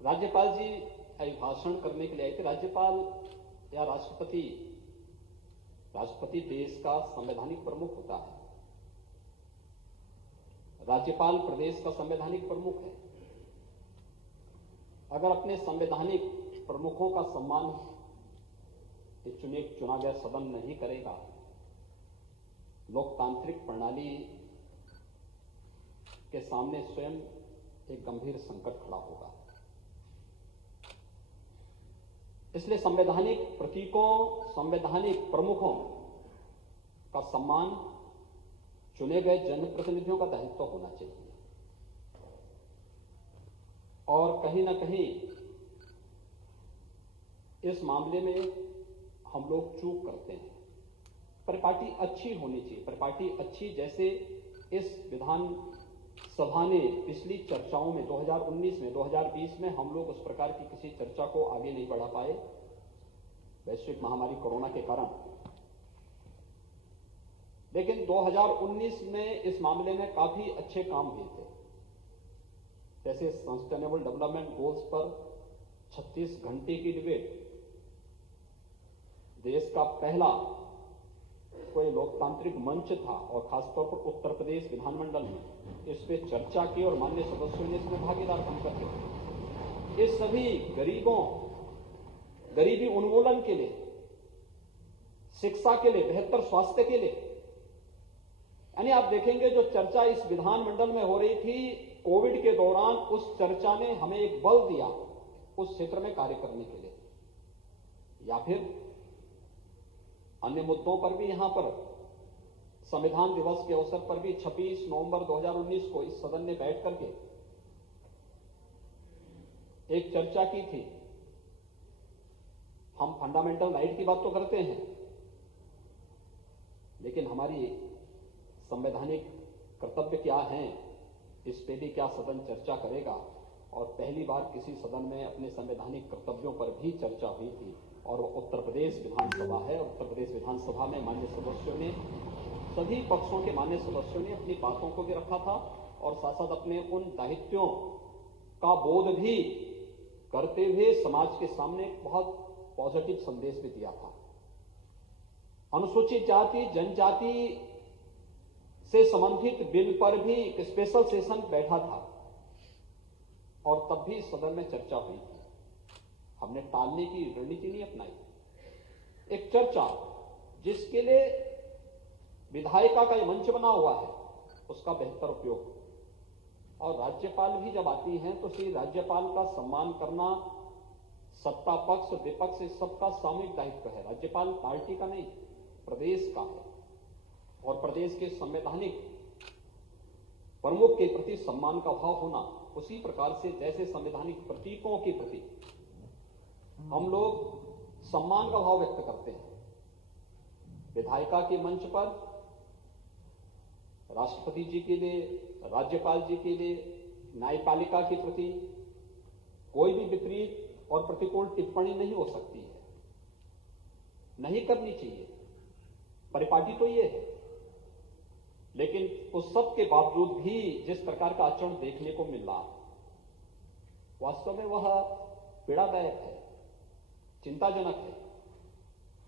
राज्यपाल जी अभिभाषण करने के लिए आए थे। राज्यपाल या राष्ट्रपति देश का संवैधानिक प्रमुख होता है। राज्यपाल प्रदेश का संवैधानिक प्रमुख है। अगर अपने संवैधानिक प्रमुखों का सम्मान चुना गया सदन नहीं करेगा, लोकतांत्रिक प्रणाली के सामने स्वयं एक गंभीर संकट खड़ा होगा। इसलिए संवैधानिक प्रतीकों, संवैधानिक प्रमुखों का सम्मान चुने गए जनप्रतिनिधियों का दायित्व होना चाहिए। और कहीं ना कहीं इस मामले में हम लोग चूक करते हैं। परिपाटी अच्छी होनी चाहिए, परिपाटी अच्छी जैसे इस विधान सभा ने पिछली चर्चाओं में 2019 में 2020 में हम लोग उस प्रकार की किसी चर्चा को आगे नहीं बढ़ा पाए वैश्विक महामारी कोरोना के कारण। लेकिन 2019 में इस मामले में काफी अच्छे काम हुए थे। जैसे सस्टेनेबल डेवलपमेंट गोल्स पर 36 घंटे की डिबेट, देश का पहला कोई लोकतांत्रिक मंच था और खासतौर पर उत्तर प्रदेश विधानमंडल में इस पे चर्चा की और माननीय सदस्यों ने इसमें भागीदार बन करके इस सभी गरीबी उन्मूलन के लिए, शिक्षा के लिए, बेहतर स्वास्थ्य के लिए, यानी आप देखेंगे जो चर्चा इस विधानमंडल में हो रही थी कोविड के दौरान, उस चर्चा ने हमें एक बल दिया उस क्षेत्र में कार्य करने के लिए। या फिर अन्य मुद्दों पर भी यहां पर संविधान दिवस के अवसर पर भी 26 नवंबर 2019 को इस सदन ने बैठ करके एक चर्चा की थी। हम फंडामेंटल राइट की बात तो करते हैं, लेकिन हमारी संवैधानिक कर्तव्य क्या हैं, इस पे भी क्या सदन चर्चा करेगा। और पहली बार किसी सदन में अपने संवैधानिक कर्तव्यों पर भी चर्चा हुई थी और वो उत्तर प्रदेश विधानसभा है। उत्तर प्रदेश विधानसभा में माननीय सदस्यों ने, सभी पक्षों के माननीय सदस्यों ने अपनी बातों को भी रखा था और साथ साथ अपने उन दायित्वों का बोध भी करते हुए समाज के सामने एक बहुत पॉजिटिव संदेश भी दिया था। अनुसूचित जाति जनजाति से संबंधित बिल पर भी एक स्पेशल सेशन बैठा था और तब भी सदन में चर्चा हुई थी। हमने टालने की रणनीति नहीं अपनाई। एक चर्चा जिसके लिए विधायिका का मंच बना हुआ है, उसका बेहतर उपयोग। और राज्यपाल भी जब आती हैं तो श्री राज्यपाल का सम्मान करना सत्ता पक्ष विपक्ष इस सबका सामूहिक दायित्व है। राज्यपाल पार्टी का नहीं, प्रदेश का है। और प्रदेश के संवैधानिक प्रमुख के प्रति सम्मान का भाव होना, उसी प्रकार से जैसे संवैधानिक प्रतीकों के प्रति हम लोग सम्मान का भाव व्यक्त करते हैं, विधायिका के मंच पर राष्ट्रपति जी के लिए, राज्यपाल जी के लिए, न्यायपालिका के प्रति कोई भी विपरीत और प्रतिकूल टिप्पणी नहीं हो सकती है, नहीं करनी चाहिए। परिपाटी तो ये है। लेकिन उस सब के बावजूद भी जिस प्रकार का आचरण देखने को मिल रहा, वास्तव में वह पीड़ादायक है, चिंताजनक है।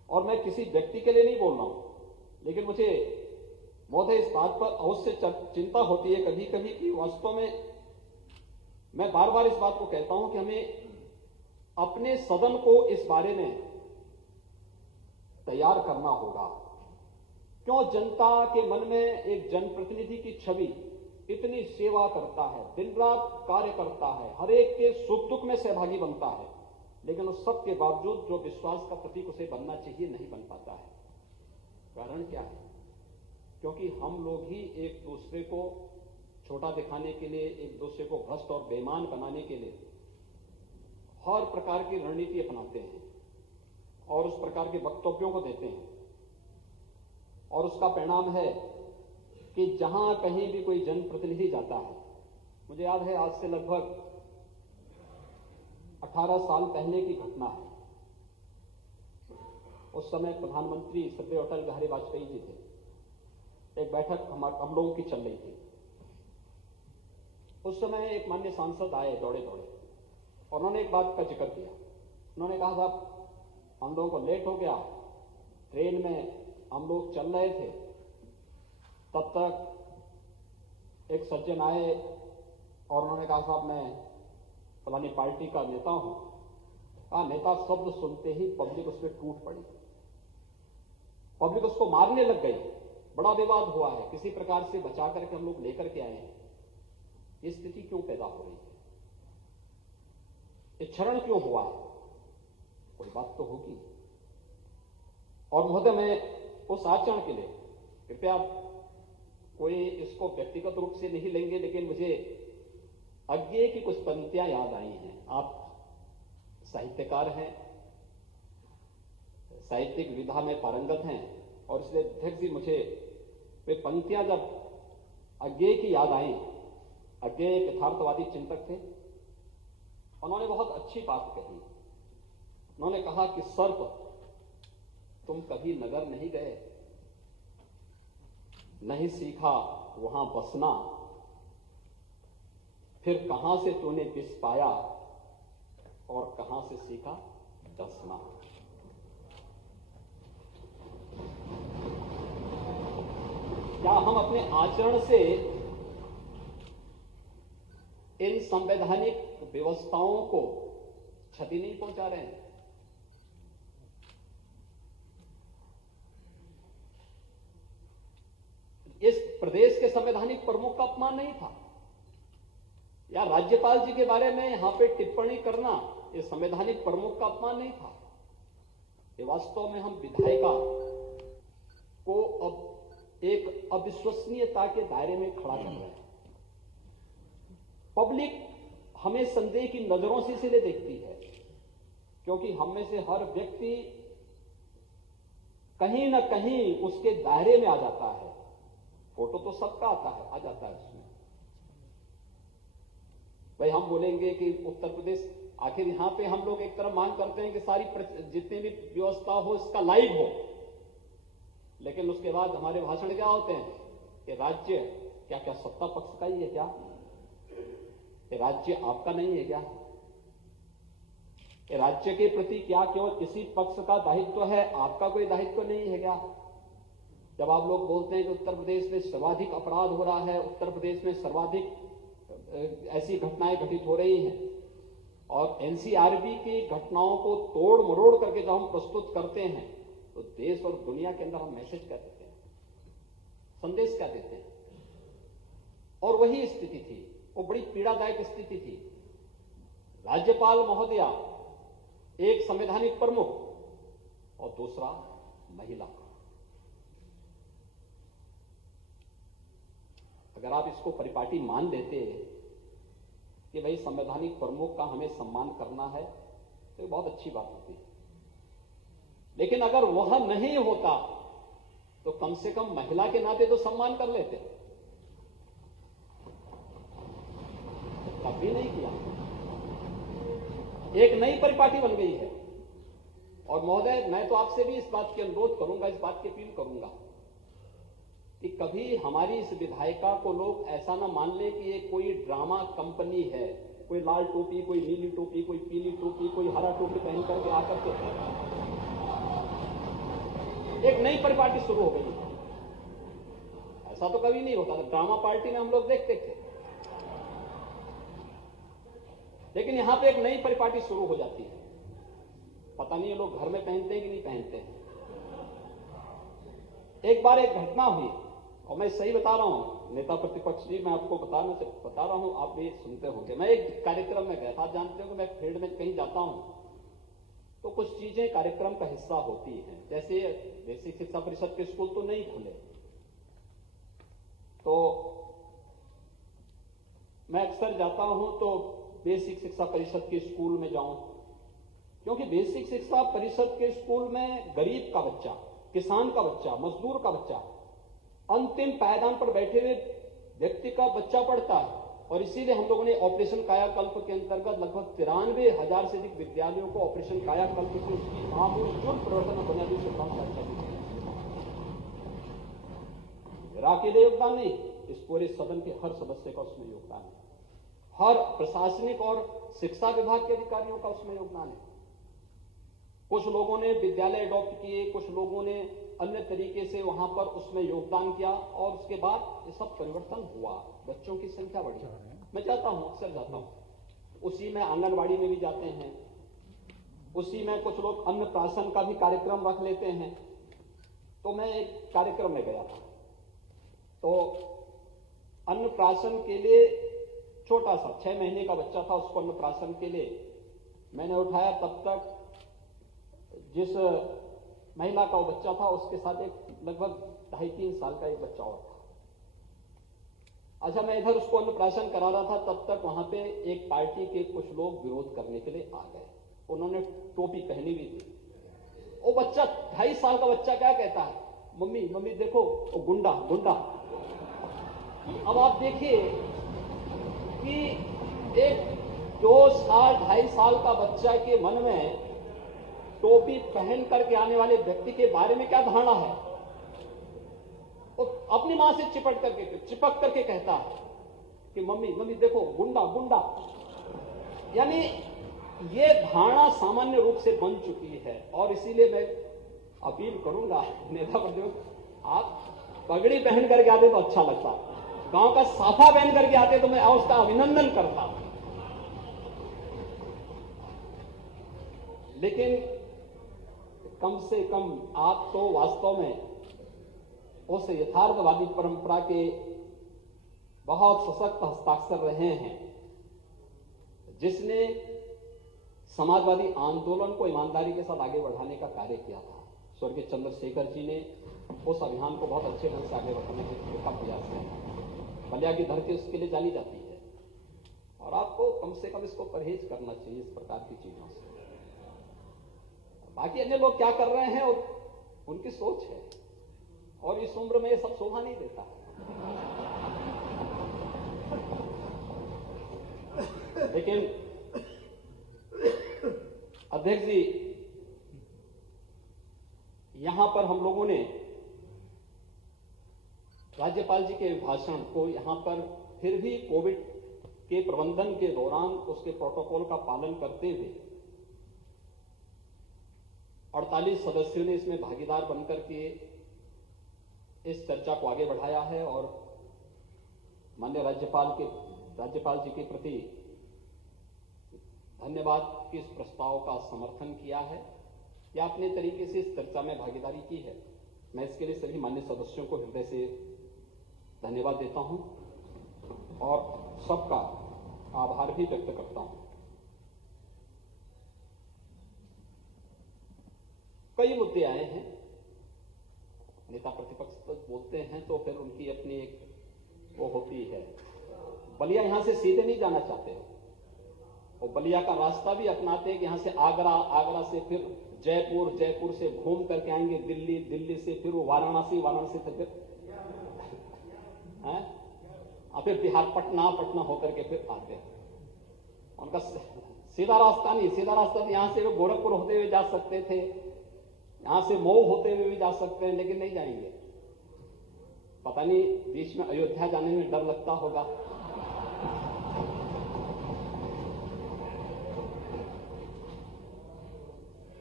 और मैं किसी व्यक्ति के लिए नहीं बोल रहा हूं, लेकिन मुझे महोदय इस बात पर अवश्य चिंता होती है कभी कभी कि वास्तव में मैं बार बार इस बात को कहता हूं कि हमें अपने सदन को इस बारे में तैयार करना होगा। क्यों जनता के मन में एक जनप्रतिनिधि की छवि, इतनी सेवा करता है, दिन रात कार्य करता है, हर एक के सुख दुख में सहभागी बनता है, लेकिन उस सब के बावजूद जो विश्वास का प्रतीक उसे बनना चाहिए नहीं बन पाता है। कारण क्या है? क्योंकि हम लोग ही एक दूसरे को छोटा दिखाने के लिए, एक दूसरे को भ्रष्ट और बेईमान बनाने के लिए हर प्रकार की रणनीति अपनाते हैं और उस प्रकार के वक्तव्यों को देते हैं। और उसका परिणाम है कि जहां कहीं भी कोई जनप्रतिनिधि जाता है, मुझे याद है आज से लगभग 18 साल पहले की घटना है। उस समय प्रधानमंत्री श्री अटल बिहारी वाजपेयी जी थे। एक बैठक हम लोगों की चल रही थी। उस समय एक माननीय सांसद आए दौड़े दौड़े और उन्होंने एक बात का जिक्र किया। उन्होंने कहा साहब हम लोगों को लेट हो गया, ट्रेन में हम लोग चल रहे थे, तब तक एक सज्जन आए और उन्होंने कहा साहब मैं फलानी पार्टी का नेता हूं। कहा नेता शब्द सुनते ही पब्लिक उस पर टूट पड़ी, पब्लिक उसको मारने लग गई, बड़ा विवाद हुआ है, किसी प्रकार से बचा करके हम लोग लेकर के आए हैं। ये स्थिति क्यों पैदा हो रही है, ये क्षरण क्यों हुआ, कोई बात तो होगी। और महोदय मैं उस आचरण के लिए कृपया कोई इसको व्यक्तिगत रूप से नहीं लेंगे, लेकिन मुझे अज्ञेय की कुछ पंक्तियां याद आई हैं। आप साहित्यकार हैं, साहित्यिक विधा में पारंगत हैं, और इसलिए अध्यक्ष जी मुझे वे पंक्तियां जब अज्ञेय की याद आई, अज्ञेय एक यथार्थवादी चिंतक थे, उन्होंने बहुत अच्छी बात कही। उन्होंने कहा कि सर्प तुम कभी नगर नहीं गए, नहीं सीखा वहां बसना, फिर कहां से तूने विष पाया और कहां से सीखा डसना। क्या हम अपने आचरण से इन संवैधानिक व्यवस्थाओं को क्षति नहीं पहुंचा रहे हैं? इस प्रदेश के संवैधानिक प्रमुख का अपमान नहीं था, या राज्यपाल जी के बारे में यहां पे टिप्पणी करना इस संवैधानिक प्रमुख का अपमान नहीं था। ये वास्तव में हम विधायिका को अब एक अविश्वसनीयता के दायरे में खड़ा कर रहे हैं। पब्लिक हमें संदेह की नजरों से इसलिए देखती है क्योंकि हम में से हर व्यक्ति कहीं ना कहीं उसके दायरे में आ जाता है। फोटो तो सबका आता है, आ जाता है उसमें। भाई हम बोलेंगे कि उत्तर प्रदेश, आखिर यहां पे हम लोग एक तरफ मांग करते हैं कि सारी जितनी भी व्यवस्था हो इसका लाइव हो, लेकिन उसके बाद हमारे भाषण क्या होते हैं कि राज्य क्या क्या सत्ता पक्ष का ही है क्या? ये राज्य आपका नहीं है क्या? ये राज्य के प्रति क्या केवल किसी पक्ष का दायित्व है, आपका कोई दायित्व नहीं है क्या? जब आप लोग बोलते हैं कि उत्तर प्रदेश में सर्वाधिक अपराध हो रहा है, उत्तर प्रदेश में सर्वाधिक ऐसी घटनाएं घटित हो रही हैं, और एनसीआरबी की घटनाओं को तोड़ मरोड़ करके जब हम प्रस्तुत करते हैं तो देश और दुनिया के अंदर हम मैसेज क्या देते हैं, संदेश क्या देते हैं? और वही स्थिति थी, वो बड़ी पीड़ादायक स्थिति थी। राज्यपाल महोदया एक संवैधानिक प्रमुख और दूसरा महिला। अगर आप इसको परिपाटी मान लेते कि भाई संवैधानिक प्रमुख का हमें सम्मान करना है तो बहुत अच्छी बात होती है, लेकिन अगर वह नहीं होता तो कम से कम महिला के नाते तो सम्मान कर लेते। तब भी नहीं किया। एक नई परिपाटी बन गई है। और महोदय मैं तो आपसे भी इस बात की अनुरोध करूंगा, इस बात की अपील करूंगा कि कभी हमारी इस विधायिका को लोग ऐसा ना मान ले कि ये कोई ड्रामा कंपनी है, कोई लाल टोपी, कोई नीली टोपी, कोई पीली टोपी, कोई हरा टोपी पहन करके आकर के एक नई परिपाटी शुरू हो गई है। ऐसा तो कभी नहीं होता था, ड्रामा पार्टी में हम लोग देखते थे, लेकिन यहां पे एक नई परिपाटी शुरू हो जाती है। पता नहीं ये लोग घर में पहनते हैं कि नहीं पहनते हैं। एक बार एक घटना हुई, और मैं सही बता रहा हूं नेता प्रतिपक्ष जी, मैं आपको बता रहा हूं, आप भी सुनते होंगे। मैं एक कार्यक्रम में गया था। आप जानते हो कि मैं फील्ड में कहीं जाता हूं तो कुछ चीजें कार्यक्रम का हिस्सा होती हैं। जैसे बेसिक शिक्षा परिषद के स्कूल तो नहीं खुले, तो मैं अक्सर जाता हूं तो बेसिक शिक्षा परिषद के स्कूल में जाऊं, क्योंकि बेसिक शिक्षा परिषद के स्कूल में गरीब का बच्चा, किसान का बच्चा, मजदूर का बच्चा, अंतिम पायदान पर बैठे हुए व्यक्ति का बच्चा पढ़ता है। और इसीलिए हम लोगों ने ऑपरेशन कायाकल्प के अंतर्गत लगभग 93,000 से अधिक विद्यालयों को ऑपरेशन कायाकल्प की उसकी आमूल प्रवर्तन बुनियादी सुविधाओं का मेरा अकेले योगदान नहीं, इस पूरे सदन के हर सदस्य का उसमें योगदान है। हर प्रशासनिक और शिक्षा विभाग के अधिकारियों का उसमें योगदान है। कुछ लोगों ने विद्यालय अडॉप्ट किए, कुछ लोगों ने अन्य तरीके से वहां पर उसमें योगदान किया और उसके बाद ये सब परिवर्तन हुआ, बच्चों की संख्या बढ़ी। मैं जाता हूं, अक्सर जाता हूं, उसी में आंगनबाड़ी में भी जाते हैं, उसी में कुछ लोग अन्नप्राशन का भी कार्यक्रम रख लेते हैं। तो मैं एक कार्यक्रम में गया था, तो अन्नप्राशन के लिए छोटा सा 6 महीने का बच्चा था, उसको अन्नप्राशन के लिए मैंने उठाया। तब तक जिस महिला का वो बच्चा था उसके साथ एक लगभग 2.5-3 साल का एक बच्चा और था। अच्छा, मैं इधर उसको अन्नप्राशन करा रहा था, तब तक वहां पे एक पार्टी के कुछ लोग विरोध करने के लिए आ गए। उन्होंने टोपी पहनी हुई थी। वो बच्चा 2.5 साल का बच्चा क्या कहता है, मम्मी मम्मी देखो वो गुंडा गुंडा। अब आप देखिए कि एक 2 साल 2.5 साल का बच्चा के मन में टोपी पहन करके आने वाले व्यक्ति के बारे में क्या धारणा है। वो अपनी मां से चिपक करके कहता है कि मम्मी मम्मी देखो गुंडा गुंडा। यानी ये धारणा सामान्य रूप से बन चुकी है। और इसीलिए मैं अपील करूंगा नेता प्रतिपक्ष, आप पगड़ी पहन करके आते तो अच्छा लगता, गांव का साफा पहन करके आते तो मैं उसका अभिनंदन करता। लेकिन कम से कम आप तो वास्तव में उस यथार्थवादी परंपरा के बहुत सशक्त हस्ताक्षर रहे हैं जिसने समाजवादी आंदोलन को ईमानदारी के साथ आगे बढ़ाने का कार्य किया था। स्वर्गीय चंद्रशेखर जी ने उस अभियान को बहुत अच्छे ढंग से आगे बढ़ाने का प्रयास किया। बलिया की धरती उसके लिए जानी जाती है और आपको कम से कम इसको परहेज करना चाहिए इस प्रकार की चीजों से। बाकी अन्य लोग क्या कर रहे हैं और उनकी सोच है, और इस उम्र में ये सब शोभा नहीं देता। लेकिन अध्यक्ष जी, यहां पर हम लोगों ने राज्यपाल जी के भाषण को यहां पर फिर भी कोविड के प्रबंधन के दौरान उसके प्रोटोकॉल का पालन करते हुए 48 सदस्यों ने इसमें भागीदार बनकर के इस चर्चा को आगे बढ़ाया है और माननीय राज्यपाल जी के प्रति धन्यवाद कि इस प्रस्ताव का समर्थन किया है या अपने तरीके से इस चर्चा में भागीदारी की है। मैं इसके लिए सभी माननीय सदस्यों को हृदय से धन्यवाद देता हूं और सबका आभार भी व्यक्त करता हूं। कई मुद्दे आए हैं, नेता प्रतिपक्ष तक बोलते हैं तो फिर उनकी अपनी एक वो होती है। बलिया यहां से सीधे नहीं जाना चाहते और बलिया का रास्ता भी अपनाते हैं कि यहां से आगरा, आगरा से फिर जयपुर, जयपुर से घूम करके आएंगे दिल्ली, दिल्ली से फिर वो वाराणसी, वाराणसी से फिर फिर बिहार, पटना, पटना होकर के फिर आते हैं। उनका सीधा रास्ता नहीं, सीधा रास्ता यहां से वो गोरखपुर होते हुए जा सकते थे, यहां से मऊ होते हुए भी जा सकते हैं, लेकिन नहीं जाएंगे। पता नहीं बीच में अयोध्या जाने में डर लगता होगा।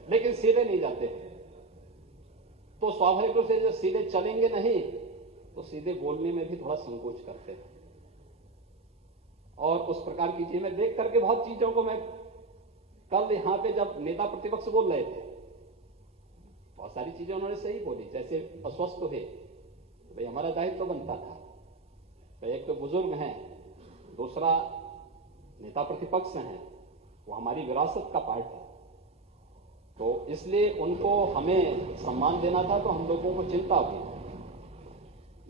लेकिन सीधे नहीं जाते, तो स्वाभाविक रूप से जब सीधे चलेंगे नहीं तो सीधे बोलने में भी थोड़ा संकोच करते हैं। और उस प्रकार की चीजें मैं देख करके बहुत चीजों को मैं कल यहां पे जब नेता प्रतिपक्ष बोल रहे थे, बहुत सारी चीजें उन्होंने सही बोली। जैसे अस्वस्थ हुए, भाई हमारा दायित्व तो बनता था, भाई एक तो बुजुर्ग हैं, दूसरा नेता प्रतिपक्ष हैं, वो हमारी विरासत का पार्ट है, तो इसलिए उनको हमें सम्मान देना था। तो हम लोगों को चिंता हुई,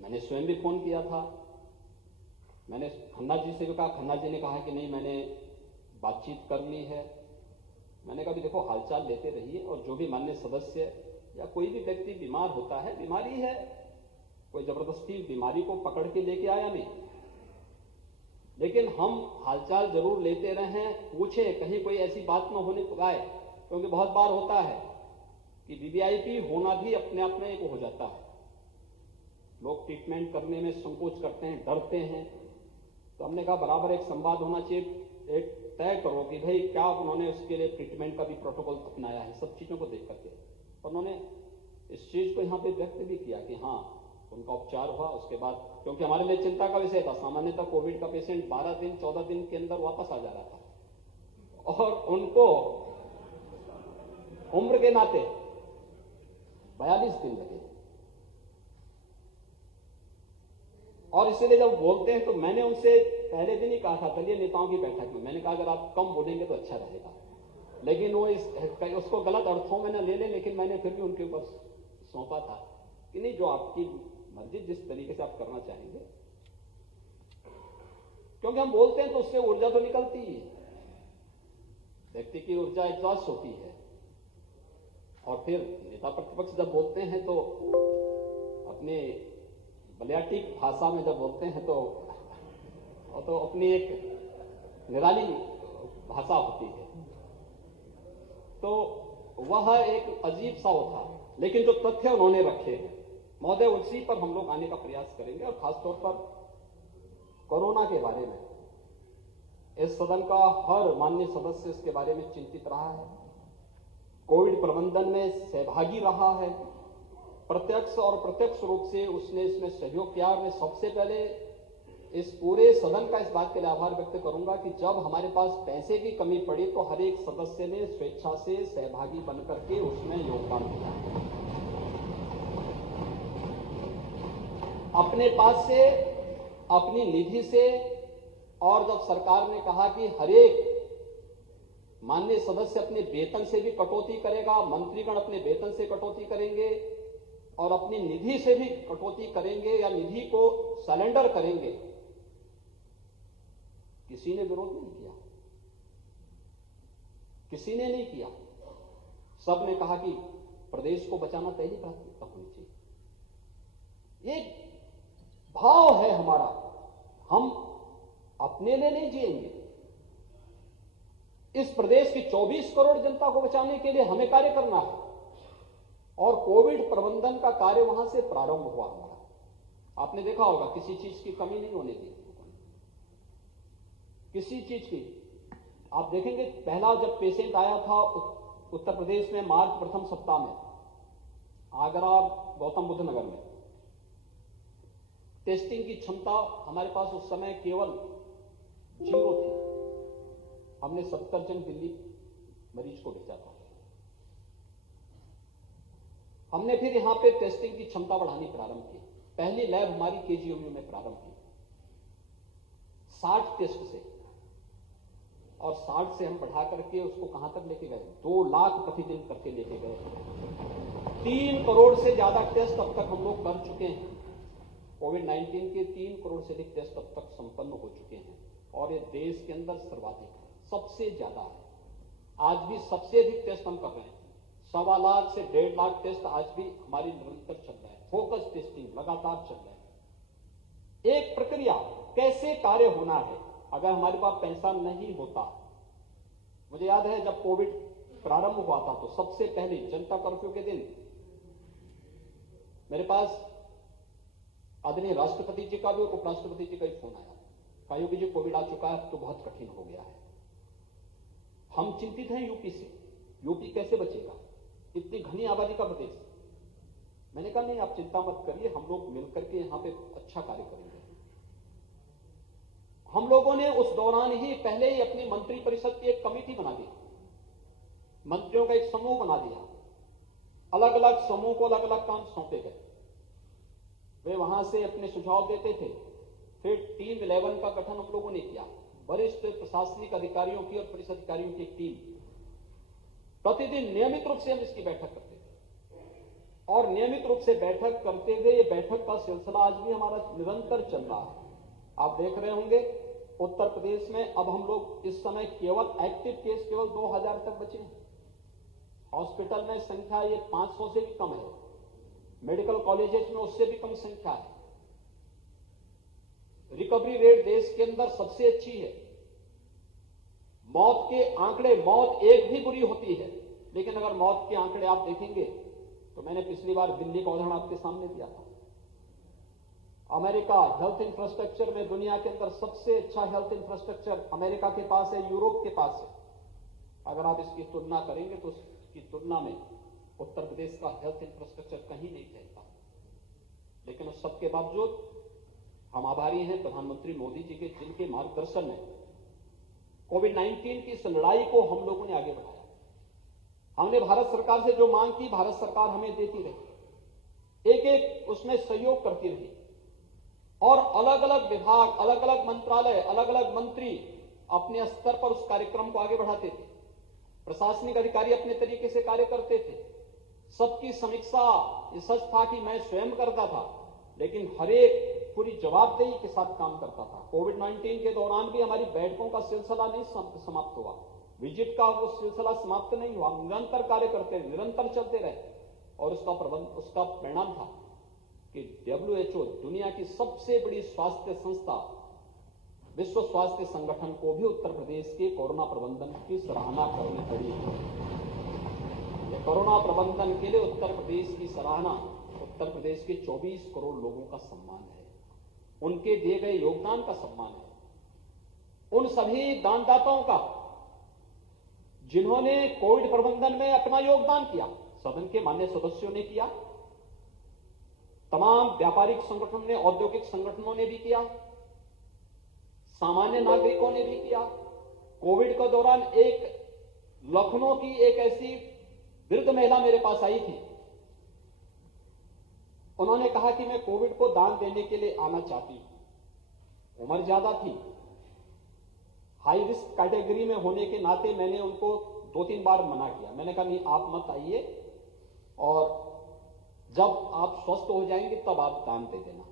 मैंने स्वयं भी फोन किया था, मैंने खन्ना जी से भी कहा, खन्ना जी ने कहा कि नहीं मैंने बातचीत कर ली है। मैंने कहा भी देखो हालचाल लेते रहिए, और जो भी माननीय सदस्य या कोई भी व्यक्ति बीमार होता है, बीमारी है, कोई जबरदस्ती बीमारी को पकड़ के लेके आया नहीं, लेकिन हम हालचाल जरूर लेते रहें, पूछें, कहीं कोई ऐसी बात न होने पाए। क्योंकि बहुत बार होता है कि वीवीआईपी होना भी अपने आप में एक हो जाता है, लोग ट्रीटमेंट करने में संकोच करते हैं, डरते हैं। तो हमने कहा बराबर एक संवाद होना चाहिए, एक तय करो कि भाई क्या उन्होंने उसके लिए ट्रीटमेंट का भी प्रोटोकॉल अपनाया है, सब चीजों को देख करके। और उन्होंने इस चीज को यहाँ पे व्यक्त भी किया कि हाँ उनका उपचार हुआ, उसके बाद, क्योंकि हमारे लिए चिंता का विषय था, सामान्यतः कोविड का पेशेंट 12 दिन 14 दिन के अंदर वापस आ जा रहा था, और उनको उम्र के नाते 42 दिन लगे। और इसीलिए जब बोलते हैं तो मैंने उनसे पहले दिन ही कहा था दलीय नेताओं की बैठक में, मैंने कहा अगर आप कम बोलेंगे तो अच्छा रहेगा, लेकिन वो उसको गलत अर्थों में न ले लें, लेकिन मैंने फिर भी उनके ऊपर सौंपा था कि नहीं, जो आपकी मर्जी, जिस तरीके से आप करना चाहेंगे, क्योंकि हम बोलते हैं तो उससे ऊर्जा तो निकलती ही है, व्यक्ति की ऊर्जा एग्जॉस्ट होती है। और फिर नेता प्रतिपक्ष जब बोलते हैं तो अपने बलियाटिक भाषा में जब बोलते हैं तो अपनी एक निराली भाषा होती है, तो वह एक अजीब सा होता, लेकिन जो तथ्य उन्होंने रखे हैं महोदय, उसी पर हम लोग आने का प्रयास करेंगे। और खासतौर पर कोरोना के बारे में इस सदन का हर माननीय सदस्य इसके बारे में चिंतित रहा है, कोविड प्रबंधन में सहभागी रहा है, प्रत्यक्ष और प्रत्यक्ष रूप से उसने इसमें सहयोग किया। मैं सबसे पहले इस पूरे सदन का इस बात के लिए आभार व्यक्त करूंगा कि जब हमारे पास पैसे की कमी पड़ी तो हर एक सदस्य ने स्वेच्छा से सहभागी बनकर के उसमें योगदान दिया, अपने पास से, अपनी निधि से। और जब सरकार ने कहा कि हर एक माननीय सदस्य अपने वेतन से भी कटौती करेगा, मंत्रीगण अपने वेतन से कटौती करेंगे और अपनी निधि से भी कटौती करेंगे या निधि को सरेंडर करेंगे, किसी ने विरोध नहीं किया, किसी ने नहीं किया। सब ने कहा कि प्रदेश को बचाना पहली प्राथमिकता होनी चाहिए। ये भाव है हमारा, हम अपने लिए नहीं जिएंगे, इस प्रदेश की 24 करोड़ जनता को बचाने के लिए हमें कार्य करना है। और कोविड प्रबंधन का कार्य वहां से प्रारंभ हुआ हमारा। आपने देखा होगा किसी चीज की कमी नहीं होने दी, किसी चीज की। आप देखेंगे पहला जब पेशेंट आया था उत्तर प्रदेश में मार्च प्रथम सप्ताह में, आगरा और गौतम बुद्ध नगर में, टेस्टिंग की क्षमता हमारे पास उस समय केवल 0 थी। हमने 70 जन दिल्ली मरीज को भेजा था। हमने फिर यहां पे टेस्टिंग की क्षमता बढ़ानी प्रारंभ की। पहली लैब हमारी केजीएमयू में प्रारंभ की 60 टेस्ट से, और 60 से हम बढ़ा करके उसको कहां तक लेके गए, 2 लाख प्रतिदिन करके लेके गए। 3 करोड़ से ज्यादा टेस्ट अब तक हम लोग कर चुके हैं। कोविड-19 के 3 करोड़ से अधिक टेस्ट अब तक संपन्न हो चुके हैं, और ये देश के अंदर सर्वाधिक है, सबसे ज्यादा है। आज भी सबसे अधिक टेस्ट हम कर रहे हैं, 1.25 लाख से 1.5 लाख टेस्ट आज भी हमारी निरंतर चल रहा है। फोकस टेस्टिंग लगातार चल रहा है। एक प्रक्रिया कैसे कार्य होना है, अगर हमारे पास पैसा नहीं होता। मुझे याद है जब कोविड प्रारंभ हुआ था तो सबसे पहले जनता कर्फ्यू के दिन मेरे पास आदरणीय राष्ट्रपति जी का भी, उपराष्ट्रपति जी का भी फोन आया, कहा योगी जी कोविड आ चुका है तो बहुत कठिन हो गया है, हम चिंतित हैं यूपी से, यूपी कैसे बचेगा, इतनी घनी आबादी का प्रदेश। मैंने कहा नहीं आप चिंता मत करिए, हम लोग मिलकर के यहां पे अच्छा कार्य करेंगे। हम लोगों ने उस दौरान ही पहले ही अपनी मंत्री परिषद की एक कमेटी बना दी, मंत्रियों का एक समूह बना दिया, अलग अलग समूह को अलग अलग काम सौंपे गए, वे वहां से अपने सुझाव देते थे। फिर टीम 11 का गठन हम लोगों ने किया, वरिष्ठ प्रशासनिक अधिकारियों की और पुलिस अधिकारियों की एक टीम। प्रतिदिन नियमित रूप से हम इसकी बैठक करते थे, और नियमित रूप से बैठक करते हुए ये बैठक का सिलसिला आज भी हमारा निरंतर चल रहा है। आप देख रहे होंगे उत्तर प्रदेश में अब हम लोग इस समय केवल एक्टिव केस केवल 2000 तक बचे हैं। हॉस्पिटल में संख्या ये 500 से भी कम है, मेडिकल कॉलेजेस में उससे भी कम संख्या है। रिकवरी रेट देश के अंदर सबसे अच्छी है। मौत के आंकड़े, मौत एक भी बुरी होती है, लेकिन अगर मौत के आंकड़े आप देखेंगे तो मैंने पिछली बार दिल्ली का उदाहरण आपके सामने दिया था। अमेरिका हेल्थ इंफ्रास्ट्रक्चर में दुनिया के अंदर सबसे अच्छा हेल्थ इंफ्रास्ट्रक्चर अमेरिका के पास है, यूरोप के पास है। अगर आप इसकी तुलना करेंगे तो उसकी तुलना में उत्तर प्रदेश का हेल्थ इंफ्रास्ट्रक्चर कहीं नहीं कहता। लेकिन उस सबके बावजूद हम आभारी हैं प्रधानमंत्री मोदी जी के, जिनके मार्गदर्शन में कोविड-19 की इस लड़ाई को हम लोगों ने आगे बढ़ाया। हमने भारत सरकार से जो मांग की, भारत सरकार हमें देती रही, एक एक उसमें सहयोग करती रही और अलग अलग विभाग, अलग अलग मंत्रालय, अलग अलग मंत्री अपने स्तर पर उस कार्यक्रम को आगे बढ़ाते थे। प्रशासनिक अधिकारी अपने तरीके से कार्य करते थे। सबकी समीक्षा ये सच था कि मैं स्वयं करता था, लेकिन हर एक पूरी जवाबदेही के साथ काम करता था। कोविड-19 के दौरान भी हमारी बैठकों का सिलसिला नहीं समाप्त हुआ, विजिट का वो सिलसिला समाप्त नहीं हुआ, निरंतर कार्य करते रहे, निरंतर चलते रहे। और उसका परिणाम था कि WHO, दुनिया की सबसे बड़ी स्वास्थ्य संस्था, विश्व स्वास्थ्य संगठन को भी उत्तर प्रदेश के कोरोना प्रबंधन की सराहना करनी पड़ी। कोरोना प्रबंधन के लिए उत्तर प्रदेश की सराहना उत्तर प्रदेश के 24 करोड़ लोगों का सम्मान है, उनके दिए गए योगदान का सम्मान है। उन सभी दानदाताओं का जिन्होंने कोविड प्रबंधन में अपना योगदान किया, सदन के माननीय सदस्यों ने किया, तमाम व्यापारिक संगठनों ने, औद्योगिक संगठनों ने भी किया, सामान्य नागरिकों ने भी किया। कोविड के दौरान लखनऊ की एक ऐसी वृद्ध महिला मेरे पास आई थी। उन्होंने कहा कि मैं कोविड को दान देने के लिए आना चाहती हूं। उम्र ज्यादा थी, हाई रिस्क कैटेगरी में होने के नाते मैंने उनको 2-3 बार मना किया। मैंने कहा नहीं, आप मत आइए, और जब आप स्वस्थ हो जाएंगे तब आप दान दे देना।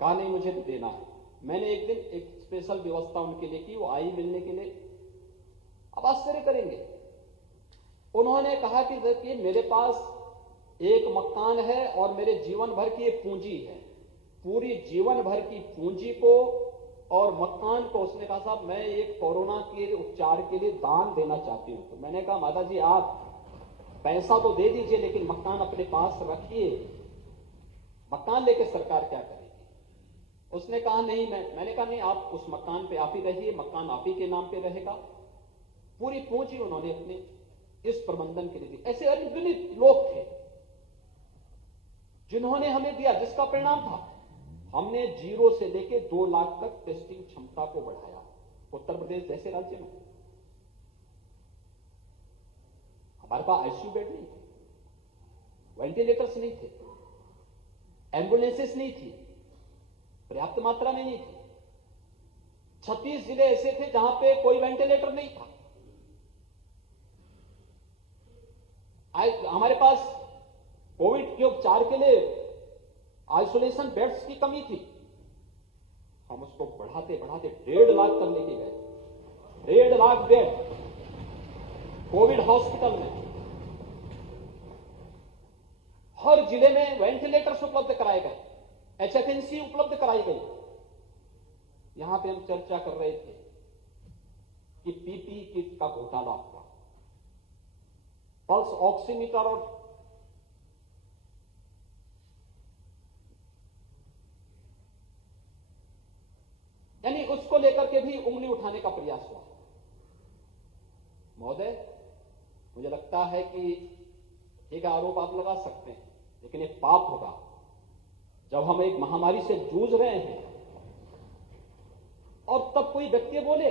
कहा नहीं, मुझे तो देना है। मैंने एक दिन एक स्पेशल व्यवस्था उनके लिए की, वो आई मिलने के लिए। अब आश्चर्य करेंगे, उन्होंने कहा कि देखिए मेरे पास एक मकान है और मेरे जीवन भर की एक पूंजी है, पूरी जीवन भर की पूंजी को और मकान को, उसने कहा साहब मैं एक कोरोना के उपचार के लिए दान देना चाहती हूं। तो मैंने कहा माता जी आप पैसा तो दे दीजिए, लेकिन मकान अपने पास रखिए, मकान लेके सरकार क्या करेगी। उसने कहा नहीं, मैंने कहा नहीं, आप उस मकान पे आप ही रहिए, मकान आप ही के नाम पे रहेगा। पूरी पूंजी उन्होंने अपने इस प्रबंधन के लिए दी। ऐसे अनगिनत लोग थे जिन्होंने हमें दिया, जिसका परिणाम था हमने 0 से लेके 2 लाख तक टेस्टिंग क्षमता को बढ़ाया। उत्तर प्रदेश जैसे राज्य में हमारे पास आईसीयू बेड नहीं थे, वेंटिलेटर्स नहीं थे, एम्बुलेंसेस नहीं थी, पर्याप्त मात्रा में नहीं थी। 36 जिले ऐसे थे जहां पे कोई वेंटिलेटर नहीं था। हमारे पास कोविड के उपचार के लिए आइसोलेशन बेड्स की कमी थी। हम उसको बढ़ाते बढ़ाते 1.5 लाख तक लेके गए। 1.5 लाख बेड कोविड हॉस्पिटल में, हर जिले में वेंटिलेटर्स उपलब्ध कराए गए, HFNC उपलब्ध कराई गई। यहां पे हम चर्चा कर रहे थे कि पीपी किट का घोटाला हुआ, पल्स ऑक्सीमीटर और यानी उसको लेकर के भी उंगली उठाने का प्रयास हुआ। महोदय, मुझे लगता है कि एक आरोप आप लगा सकते हैं, लेकिन एक पाप होगा जब हम एक महामारी से जूझ रहे हैं और तब कोई व्यक्ति बोले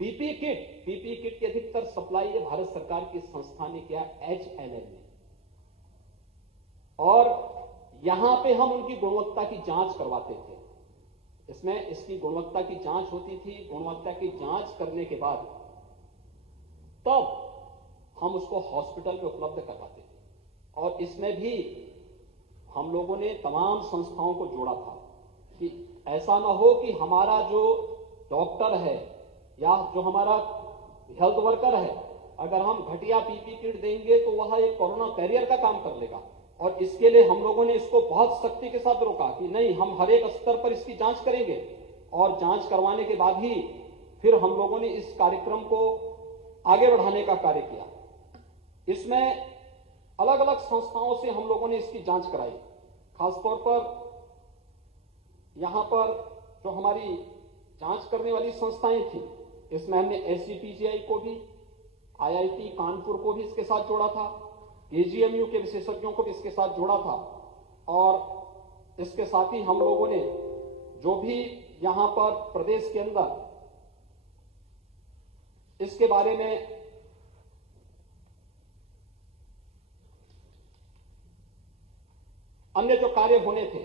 पीपी किट की अधिकतर सप्लाई है भारत सरकार की संस्था ने किया HLL में, और यहां पे हम उनकी गुणवत्ता की जांच करवाते थे। इसमें इसकी गुणवत्ता की जांच होती थी। गुणवत्ता की जांच करने के बाद तब हम उसको हॉस्पिटल में उपलब्ध करवाते थे, और इसमें भी हम लोगों ने तमाम संस्थाओं को जोड़ा था कि ऐसा ना हो कि हमारा जो डॉक्टर है या जो हमारा हेल्थ वर्कर है, अगर हम घटिया पीपी किट देंगे तो वह एक कोरोना कैरियर का काम कर लेगा। और इसके लिए हम लोगों ने इसको बहुत सख्ती के साथ रोका कि नहीं, हम हर एक स्तर पर इसकी जांच करेंगे, और जांच करवाने के बाद ही फिर हम लोगों ने इस कार्यक्रम को आगे बढ़ाने का कार्य किया। इसमें अलग अलग संस्थाओं से हम लोगों ने इसकी जांच कराई। खासतौर पर यहां पर जो हमारी जांच करने वाली संस्थाएं थी, इसमें हमने एसजीपीजीआई को भी, आईआईटी कानपुर को भी इसके साथ जोड़ा था, केजीएमयू के विशेषज्ञों को भी इसके साथ जोड़ा था, और इसके साथ ही हम लोगों ने जो भी यहां पर प्रदेश के अंदर इसके बारे में अन्य जो कार्य होने थे,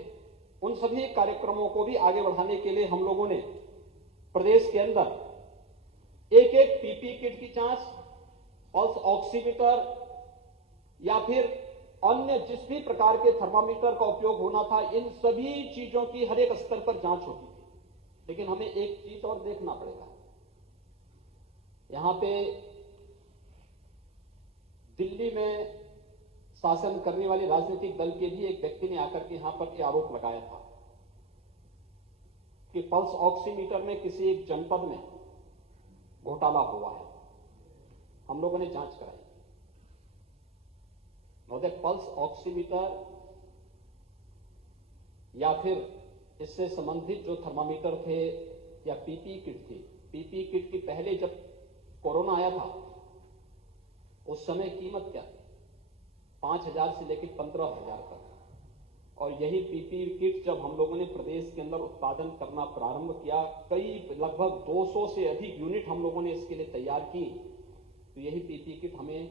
उन सभी कार्यक्रमों को भी आगे बढ़ाने के लिए हम लोगों ने प्रदेश के अंदर एक एक पीपी किट की जांच, पल्स ऑक्सीमीटर या फिर अन्य जिस भी प्रकार के थर्मामीटर का उपयोग होना था, इन सभी चीजों की हर एक स्तर पर जांच होती थी। लेकिन हमें एक चीज और देखना पड़ेगा, यहां पे दिल्ली में शासन करने वाले राजनीतिक दल के भी एक व्यक्ति ने आकर के यहां पर आरोप लगाया था कि पल्स ऑक्सीमीटर में किसी एक जनपद में घोटाला हुआ है। हम लोगों ने जांच कराई। महोदय, पल्स ऑक्सीमीटर या फिर इससे संबंधित जो थर्मामीटर थे या पीपी किट थी, पीपी किट की पहले जब कोरोना आया था उस समय कीमत क्या थी? 5,000 से लेकर 15,000 तक। और यही पीपी किट जब हम लोगों ने प्रदेश के अंदर उत्पादन करना प्रारंभ किया, कई लगभग 200 से अधिक यूनिट हम लोगों ने इसके लिए तैयार की, तो यही पीपी किट हमें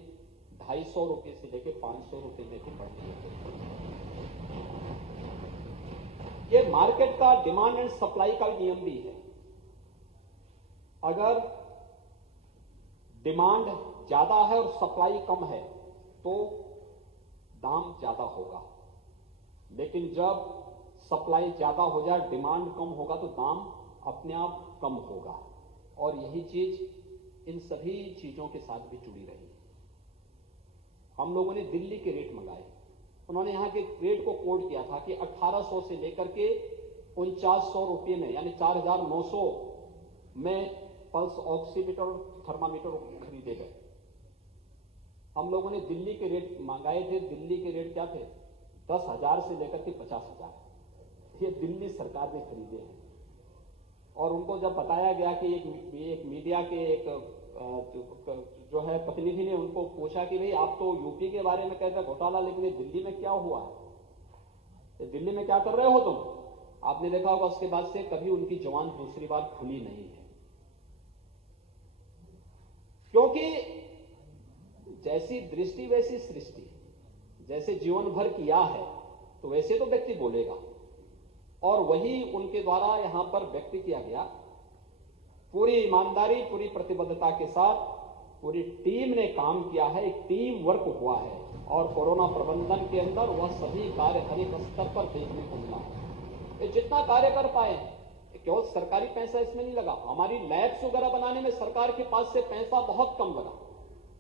250 रुपए से लेकर 500 रुपए में भी पड़ती है। ये मार्केट का डिमांड एंड सप्लाई का नियम भी है। अगर डिमांड ज्यादा है और सप्लाई कम है तो दाम ज्यादा होगा, लेकिन जब सप्लाई ज्यादा हो जाए, डिमांड कम होगा तो दाम अपने आप कम होगा। और यही चीज इन सभी चीजों के साथ भी जुड़ी रही। हम लोगों ने दिल्ली के रेट मंगाए, उन्होंने यहां के रेट को कोड किया था कि 1800 से लेकर के 4900 रुपये में, यानी 4900 में पल्स ऑक्सीमीटर थर्मामीटर खरीदे गए। हम लोगों ने दिल्ली के रेट मंगाए थे। दिल्ली के रेट क्या थे? 10,000 से लेकर के 50,000। ये दिल्ली सरकार ने खरीदे हैं। और उनको जब बताया गया कि एक मीडिया के एक जो है प्रतिनिधि ने उनको पूछा कि भाई आप तो यूपी के बारे में कहते घोटाला, लेकिन ये दिल्ली में क्या हुआ है, दिल्ली में क्या कर रहे हो तुम? आपने देखा होगा उसके बाद से कभी उनकी जुबान दूसरी बार खुली नहीं है, क्योंकि जैसी दृष्टि वैसी सृष्टि। जैसे जीवन भर किया है तो वैसे तो व्यक्ति बोलेगा, और वही उनके द्वारा यहां पर व्यक्त किया गया। पूरी ईमानदारी, पूरी प्रतिबद्धता के साथ पूरी टीम ने काम किया है, एक टीम वर्क हुआ है, और कोरोना प्रबंधन के अंदर वह सभी कार्य हर एक स्तर पर देखने को मिला है। ये जितना कार्य कर पाए, केवल सरकारी पैसा इसमें नहीं लगा। हमारी लैब्स वगैरह बनाने में सरकार के पास से पैसा बहुत कम लगा।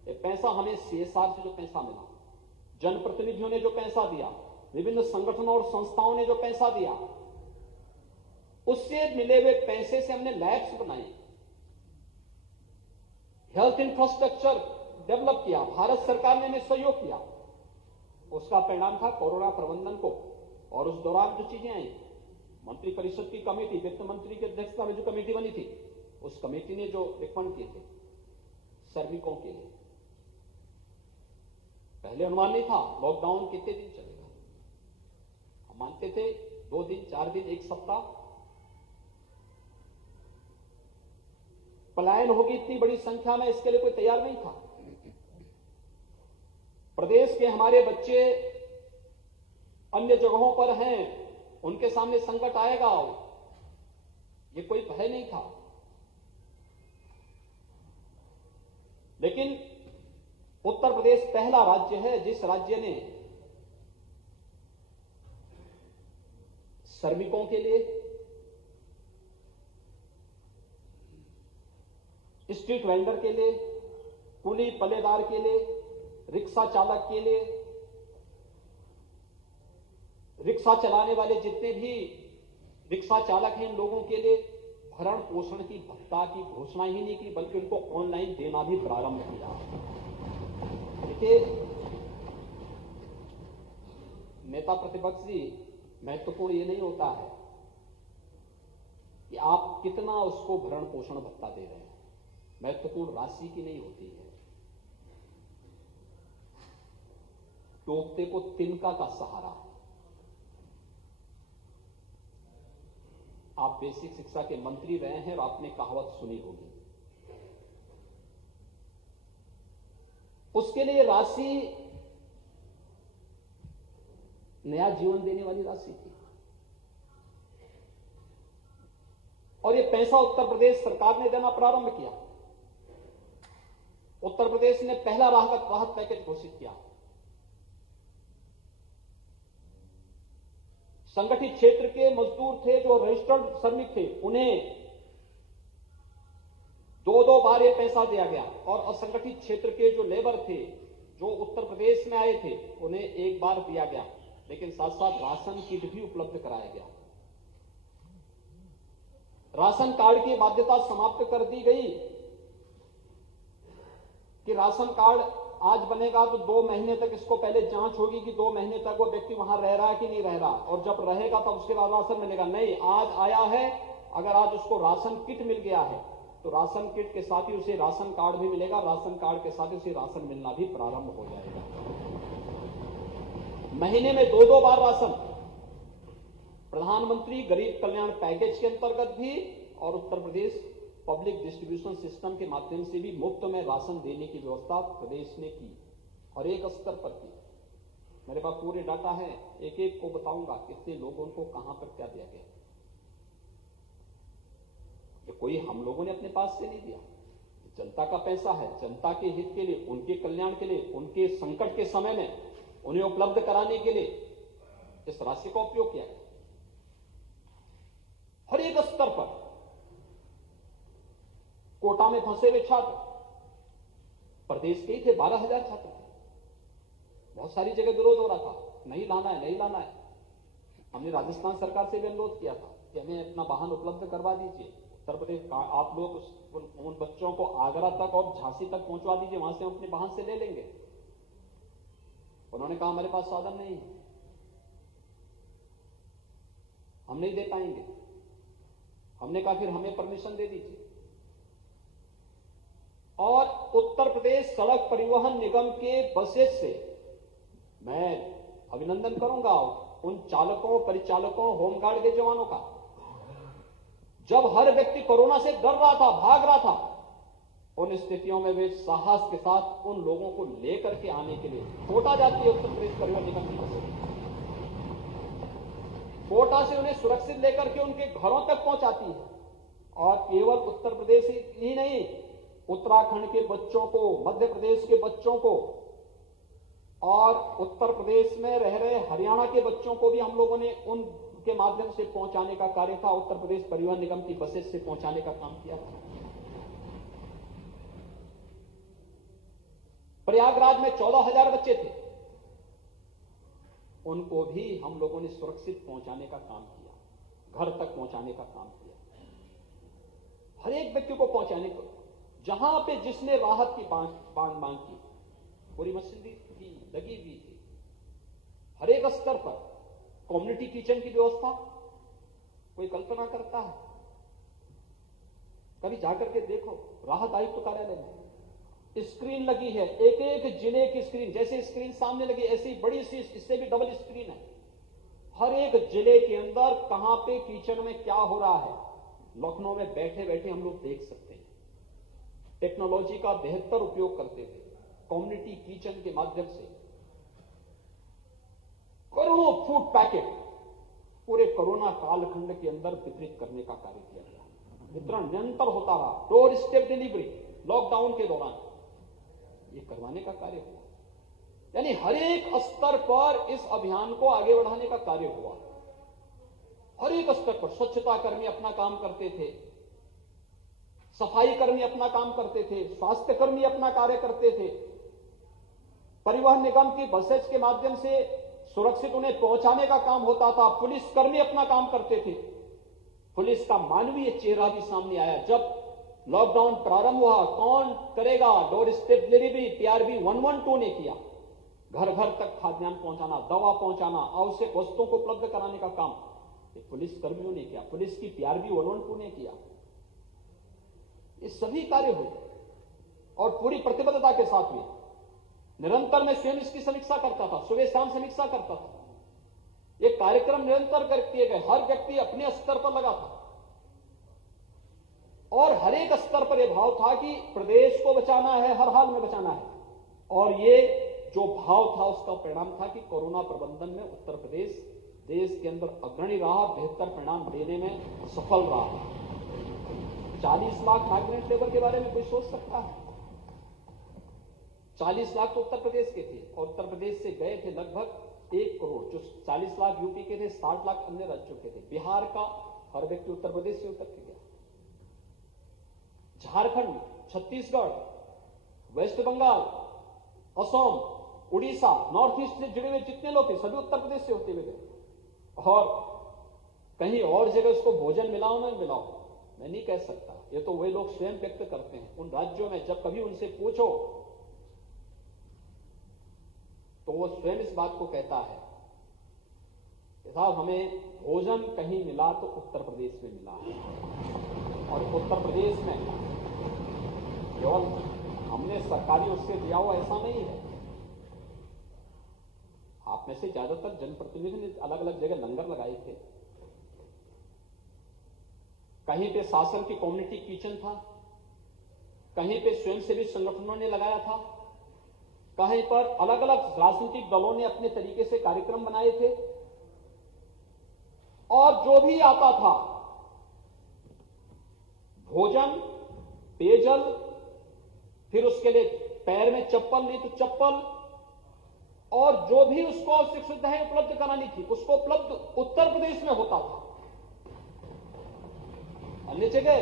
ये पैसा हमें सीएसआर से जो पैसा मिला, जनप्रतिनिधियों ने जो पैसा दिया, विभिन्न संगठनों और संस्थाओं ने जो पैसा दिया, उससे मिले हुए पैसे से हमने लैब्स बनाई, हेल्थ इंफ्रास्ट्रक्चर डेवलप किया, भारत सरकार ने हमें सहयोग किया। उसका परिणाम था कोरोना प्रबंधन को। और उस दौरान जो चीजें आई, मंत्री परिषद की कमेटी, वित्त मंत्री की अध्यक्षता में जो कमेटी बनी थी, उस कमेटी ने जो रिकमेंड किए थे श्रमिकों के लिए, पहले अनुमान नहीं था लॉकडाउन कितने दिन चलेगा। हम मानते थे 2 दिन, 4 दिन, 1 सप्ताह। पलायन होगी इतनी बड़ी संख्या में, इसके लिए कोई तैयार नहीं था। प्रदेश के हमारे बच्चे अन्य जगहों पर हैं, उनके सामने संकट आएगा, ये कोई भय नहीं था। लेकिन उत्तर प्रदेश पहला राज्य है जिस राज्य ने श्रमिकों के लिए, स्ट्रीट वेंडर के लिए, कुली पल्लेदार के लिए, रिक्शा चालक के लिए, रिक्शा चलाने वाले जितने भी रिक्शा चालक हैं, इन लोगों के लिए भरण पोषण की भत्ता की घोषणा ही नहीं की, बल्कि उनको ऑनलाइन देना भी प्रारंभ किया। देखिए नेता प्रतिपक्ष जी, महत्वपूर्ण ये नहीं होता है कि आप कितना उसको भरण पोषण भत्ता दे रहे हैं, महत्वपूर्ण राशि की नहीं होती है। टोकते को तिनका का सहारा है। आप बेसिक शिक्षा के मंत्री रहे हैं और आपने कहावत सुनी होगी, उसके लिए राशि नया जीवन देने वाली राशि थी। और ये पैसा उत्तर प्रदेश सरकार ने देना प्रारंभ किया। उत्तर प्रदेश ने पहला राहत पैकेज घोषित किया। संगठित क्षेत्र के मजदूर थे जो रजिस्टर्ड श्रमिक थे, उन्हें 2-2 बार ये पैसा दिया गया। और असंगठित क्षेत्र के जो लेबर थे जो उत्तर प्रदेश में आए थे, उन्हें एक बार दिया गया। लेकिन साथ साथ राशन किट भी उपलब्ध कराया गया। राशन कार्ड की बाध्यता समाप्त कर दी गई कि राशन कार्ड आज बनेगा तो 2 महीने तक इसको पहले जांच होगी कि 2 महीने तक वो व्यक्ति वहां रह रहा है कि नहीं रह रहा, और जब रहेगा तब उसके बाद राशन मिलेगा। नहीं, आज आया है, अगर आज उसको राशन किट मिल गया है तो राशन किट के साथ ही उसे राशन कार्ड भी मिलेगा, राशन कार्ड के साथ ही उसे राशन मिलना भी प्रारंभ हो जाएगा। महीने में 2-2 बार राशन प्रधानमंत्री गरीब कल्याण पैकेज के अंतर्गत भी और Uttar Pradesh public distribution system के माध्यम से भी मुफ्त में राशन देने की व्यवस्था प्रदेश ने की, और एक स्तर पर की। मेरे पास पूरे डाटा है, एक एक को बताऊंगा कितने लोगों को कहां पर क्या दिया गया। ये कोई हम लोगों ने अपने पास से नहीं दिया, जनता का पैसा है, जनता के हित के लिए, उनके कल्याण के लिए, उनके संकट के समय में उन्हें उपलब्ध कराने के लिए इस राशि का उपयोग किया गया। हर एक स्तर पर कोटा में फंसे हुए छात्र प्रदेश के ही थे, 12,000 छात्र थे। बहुत सारी जगह विरोध हो रहा था, नहीं लाना है, नहीं लाना है। हमने राजस्थान सरकार से भी अनुरोध किया था कि हमें अपना वाहन उपलब्ध करवा दीजिए। उत्तर प्रदेश का आप लोग उन बच्चों को आगरा तक और झांसी तक पहुंचवा दीजिए, वहां से हम अपने वाहन से ले लेंगे। उन्होंने कहा हमारे पास साधन नहीं है, हम नहीं दे पाएंगे। हमने कहा फिर हमें परमिशन दे दीजिए। और उत्तर प्रदेश सड़क परिवहन निगम के बसेस से मैं अभिनंदन करूंगा उन चालकों, परिचालकों, होमगार्ड के जवानों का। जब हर व्यक्ति कोरोना से डर रहा था, भाग रहा था, उन स्थितियों में वे साहस के साथ उन लोगों को लेकर के आने के लिए कोटा जाती है उत्तर प्रदेश परिवहन निगम की बसें। कोटा से उन्हें सुरक्षित लेकर के उनके घरों तक पहुंचाती है। और केवल उत्तर प्रदेश ही नहीं, उत्तराखंड के बच्चों को, मध्य प्रदेश के बच्चों को और उत्तर प्रदेश में रह रहे हरियाणा के बच्चों को भी हम लोगों ने उनके माध्यम से पहुंचाने का कार्य था, उत्तर प्रदेश परिवहन निगम की बसेस से पहुंचाने का काम किया था। प्रयागराज में 14,000 बच्चे थे, उनको भी हम लोगों ने सुरक्षित पहुंचाने का काम किया, घर तक पहुंचाने का काम किया, हर एक व्यक्ति को पहुंचाने को। जहां पे जिसने राहत की मांग की, पूरी मशीनरी लगी हुई थी। हर एक स्तर पर कम्युनिटी किचन की व्यवस्था कोई कल्पना करता है? कभी जाकर के देखो, राहत आयुक्त कार्यालय में स्क्रीन लगी है, एक एक जिले की स्क्रीन, जैसे स्क्रीन सामने लगी ऐसी बड़ी सी, इससे भी डबल स्क्रीन है। हर एक जिले के अंदर कहां पे किचन में क्या हो रहा है, लखनऊ में बैठे बैठे हम लोग देख सकते हैं। टेक्नोलॉजी का बेहतर उपयोग करते हुए कम्युनिटी किचन के माध्यम से करोड़ों फूड पैकेट पूरे कोरोना कालखंड के अंदर वितरित करने का कार्य किया गया। वितरण निरंतर होता रहा, डोर स्टेप डिलीवरी लॉकडाउन के दौरान ये करवाने का कार्य हुआ। यानी हर एक स्तर पर इस अभियान को आगे बढ़ाने का कार्य हुआ। हर एक स्तर पर स्वच्छता कर्मी अपना काम करते थे, सफाई कर्मी अपना काम करते थे, स्वास्थ्य कर्मी अपना कार्य करते थे। परिवहन निगम की बसेस के माध्यम से सुरक्षित उन्हें पहुंचाने का काम होता था। पुलिस कर्मी अपना काम करते थे। पुलिस का मानवीय चेहरा भी सामने आया। जब लॉकडाउन प्रारंभ हुआ, कौन करेगा? डोर स्टेप डिलीवरी PRB 112 ने किया। घर घर तक खाद्यान्न पहुंचाना, दवा पहुंचाना, आवश्यक वस्तुओं को उपलब्ध कराने का काम ये पुलिस कर्मियों ने किया, पुलिस की पीआरबी 112 ने किया। ये सभी कार्य हुए और पूरी प्रतिबद्धता के साथ हुए। निरंतर मैं स्वयं इसकी समीक्षा करता था, सुबह शाम समीक्षा करता था। ये कार्यक्रम निरंतर कर किए गए, हर व्यक्ति अपने स्तर पर लगा था और हर एक स्तर पर यह भाव था कि प्रदेश को बचाना है, हर हाल में बचाना है। और ये जो भाव था उसका परिणाम था कि कोरोना प्रबंधन में उत्तर प्रदेश देश के अंदर अग्रणी रहा, बेहतर परिणाम देने में सफल रहा। 40 लाख माइग्रेंट लेबर के बारे में कोई सोच सकता है? 40 लाख तो उत्तर प्रदेश के थे और उत्तर प्रदेश से गए थे लगभग 1 करोड़। जो 40 लाख यूपी के थे, 60 लाख अन्य राज्यों के थे। बिहार का हर व्यक्ति उत्तर प्रदेश से उतर के गया। Jharkhand, Chhattisgarh, West Bengal, Assam, Orissa, north east से जुड़े हुए जितने लोग थे सभी उत्तर प्रदेश से होते हुए गए। और कहीं और जगह उसको भोजन मिलाओ ना मिलाओ, मैं नहीं कह सकता, ये तो वे लोग स्वयं व्यक्त करते हैं। उन राज्यों में जब कभी उनसे पूछो तो वो स्वयं इस बात को कहता है कि साहब हमें भोजन कहीं मिला तो उत्तर प्रदेश में मिला। और उत्तर प्रदेश में केवल हमने सरकारी उससे दिया हुआ ऐसा नहीं है। आप में से ज्यादातर जनप्रतिनिधि ने अलग अलग जगह लंगर लगाए थे। कहीं पे शासन की कम्युनिटी किचन था, कहीं पे स्वयंसेवी संगठनों ने लगाया था, कहीं पर अलग अलग राजनीतिक दलों ने अपने तरीके से कार्यक्रम बनाए थे। और जो भी आता था भोजन, पेयजल, फिर उसके लिए पैर में चप्पल नहीं तो चप्पल, और जो भी उसको आवश्यक सुविधाएं उपलब्ध करानी थी उसको उपलब्ध उत्तर प्रदेश में होता था। अन्य जगह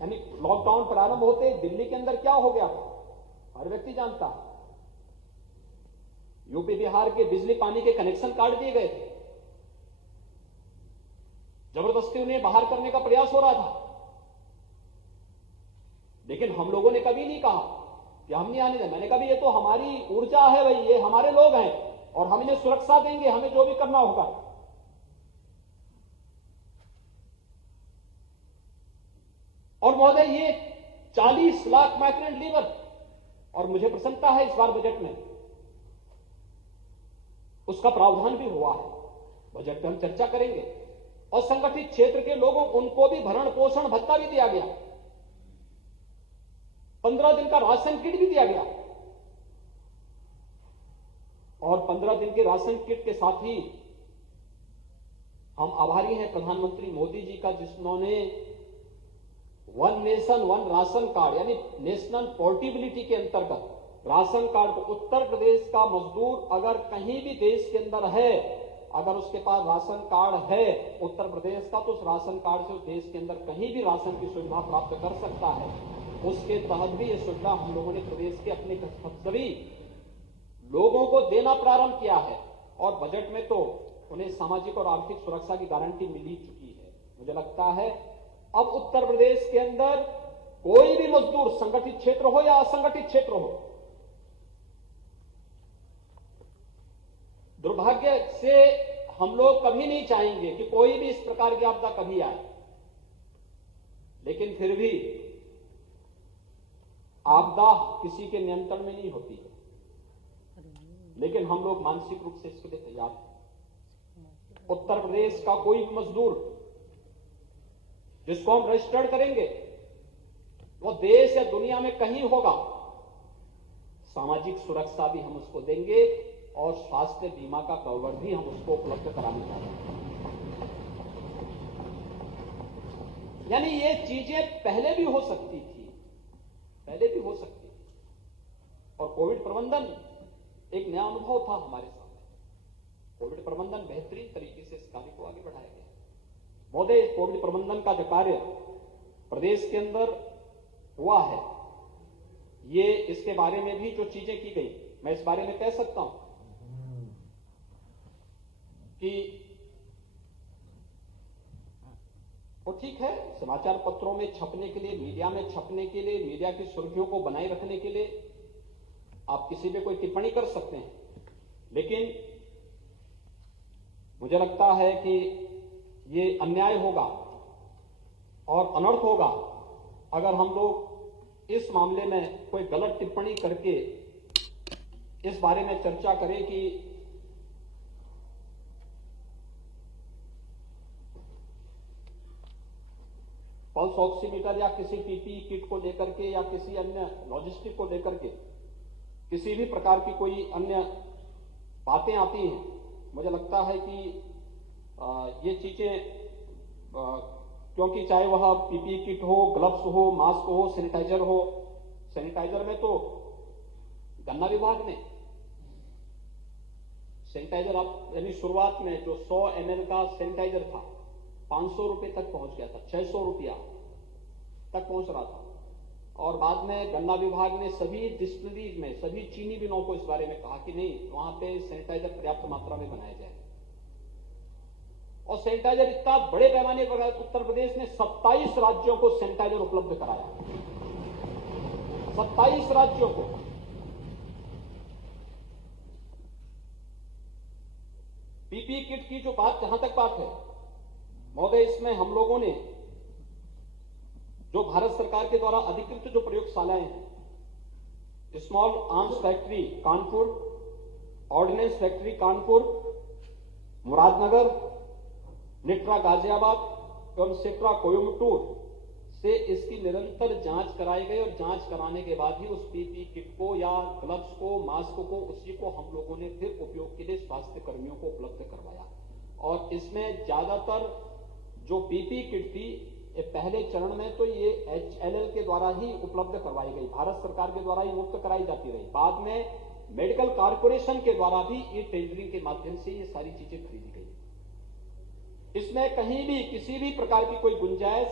यानी लॉकडाउन प्रारंभ होते दिल्ली के अंदर क्या हो गया था हर व्यक्ति जानता है। यूपी बिहार के बिजली पानी के कनेक्शन काट दिए गए थे, जबरदस्ती उन्हें बाहर करने का प्रयास हो रहा था। लेकिन हम लोगों ने कभी नहीं कहा कि हम नहीं आने दें। मैंने कहा ये तो हमारी ऊर्जा है भाई, ये हमारे लोग हैं और हम इन्हें सुरक्षा देंगे, हमें जो भी करना होगा। और महोदय ये 40 लाख माइग्रेंट लेबर, और मुझे प्रसन्नता है इस बार बजट में उसका प्रावधान भी हुआ है। बजट पर हम चर्चा करेंगे। और संगठित क्षेत्र के लोगों उनको भी भरण पोषण भत्ता भी दिया गया, 15 दिन का राशन किट भी दिया गया। और 15 दिन के राशन किट के साथ ही हम आभारी हैं प्रधानमंत्री मोदी जी का, जिन्होंने one nation one ration card यानी नेशनल पोर्टेबिलिटी के अंतर्गत राशन कार्ड को उत्तर प्रदेश का मजदूर अगर कहीं भी देश के अंदर है, अगर उसके पास राशन कार्ड है उत्तर प्रदेश का, तो उस राशन कार्ड से उस देश के अंदर कहीं भी राशन की सुविधा प्राप्त कर सकता है। उसके तहत भी ये सुविधा हम लोगों ने प्रदेश के अपने सभी लोगों को देना प्रारंभ किया है। और बजट में तो उन्हें सामाजिक और आर्थिक सुरक्षा की गारंटी मिल ही चुकी है। मुझे लगता है अब उत्तर प्रदेश के अंदर कोई भी मजदूर संगठित क्षेत्र हो या असंगठित क्षेत्र हो, दुर्भाग्य से हम लोग कभी नहीं चाहेंगे कि कोई भी इस प्रकार की आपदा कभी आए, लेकिन फिर भी आपदा किसी के नियंत्रण में नहीं होती है। लेकिन हम लोग मानसिक रूप से इसके लिए तैयार हैं। उत्तर प्रदेश का कोई भी मजदूर जिसको हम रजिस्टर्ड करेंगे वो देश या दुनिया में कहीं होगा, सामाजिक सुरक्षा भी हम उसको देंगे और स्वास्थ्य बीमा का कवर भी हम उसको उपलब्ध कराने जा रहे हैं। यानी ये चीजें पहले भी हो सकती थी, पहले भी हो सकती थी। और कोविड प्रबंधन एक नया अनुभव था हमारे सामने। कोविड प्रबंधन बेहतरीन तरीके से इस कार्य को आगे बढ़ाया गया। महोदय, कोविड प्रबंधन का जो कार्य प्रदेश के अंदर हुआ है, ये इसके बारे में भी जो चीजें की गई, मैं इस बारे में कह सकता हूं कि वो ठीक है, समाचार पत्रों में छपने के लिए, मीडिया में छपने के लिए, मीडिया की सुर्खियों को बनाए रखने के लिए आप किसी पे कोई टिप्पणी कर सकते हैं, लेकिन मुझे लगता है कि ये अन्याय होगा और अनर्थ होगा अगर हम लोग इस मामले में कोई गलत टिप्पणी करके इस बारे में चर्चा करें कि पल्स ऑक्सीमीटर या किसी पीपीई किट को लेकर के या किसी अन्य लॉजिस्टिक को लेकर के किसी भी प्रकार की कोई अन्य बातें आती हैं। मुझे लगता है कि ये चीजें क्योंकि चाहे वह पीपीई किट हो, ग्लव्स हो, मास्क हो, सैनिटाइजर हो, सैनिटाइजर में तो गन्ना विभाग ने सैनिटाइजर आप यानी शुरुआत में जो 100 ml का सैनिटाइजर था 500 रुपए तक पहुंच गया था, 600 रुपया तक पहुंच रहा था। और बाद में गन्ना विभाग ने सभी डिस्टिलरीज में सभी चीनी मिलों को इस बारे में कहा कि नहीं, वहां पे सैनिटाइजर पर्याप्त मात्रा में बनाया जाए। और सैनिटाइजर इतना बड़े पैमाने पर उत्तर प्रदेश ने 27 राज्यों को सैनिटाइजर उपलब्ध कराया, 27 राज्यों को। पीपीई किट की जो बात, जहां तक बात है महोदय, इसमें हम लोगों ने जो भारत सरकार के द्वारा अधिकृत जो प्रयोगशालाएं हैं, small arms factory Kanpur, ordnance factory Kanpur, Muradnagar, NITRA Ghaziabad एवं सेट्रा कोयम्बटूर से इसकी निरंतर जांच कराई गई और जांच कराने के बाद ही उस पीपीई किट को या ग्लव्स को, मास्क को, उसी को हम लोगों ने फिर उपयोग के लिए स्वास्थ्य कर्मियों को उपलब्ध करवाया। और इसमें ज्यादातर जो पीपीई किट थी, ये पहले चरण में तो ये HLL के द्वारा ही उपलब्ध करवाई गई, भारत सरकार के द्वारा ही मुफ्त कराई जाती रही। बाद में मेडिकल कॉर्पोरेशन के द्वारा भी ये टेंडरिंग के माध्यम से ये सारी चीजें खरीदी गई। इसमें कहीं भी किसी भी प्रकार की कोई गुंजाइश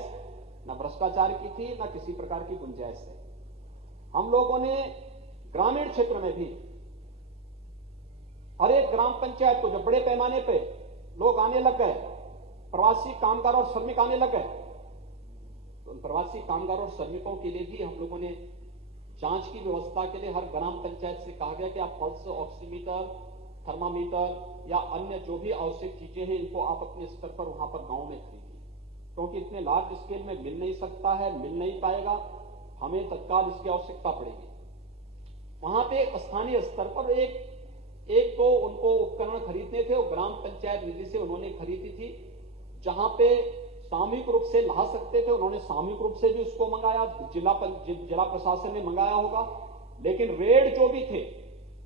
न भ्रष्टाचार की थी, न किसी प्रकार की गुंजाइश है। हम लोगों ने ग्रामीण क्षेत्र में भी हर एक ग्राम पंचायत को जब बड़े पैमाने पे लोग आने लग गए, प्रवासी कामगार और श्रमिक आने लग गए, तो उन प्रवासी कामगार और श्रमिकों के लिए भी हम लोगों ने जांच की व्यवस्था के लिए हर ग्राम पंचायत से कहा गया कि आप पल्स ऑक्सीमीटर, थर्मामीटर या अन्य जो भी आवश्यक चीजें हैं इनको आप अपने स्तर पर वहां पर गांव में खरीदिए, क्योंकि इतने लार्ज स्केल में मिल नहीं सकता है, मिल नहीं पाएगा, हमें तत्काल इसकी आवश्यकता पड़ेगी। वहां पे स्थानीय स्तर पर एक तो उनको उपकरण खरीदने थे, वो ग्राम पंचायत निधि से उन्होंने खरीदी थी। जहां पे सामूहिक रूप से ला सकते थे उन्होंने सामूहिक रूप से भी उसको मंगाया, जिला प्रशासन ने मंगाया होगा। लेकिन रेट जो भी थे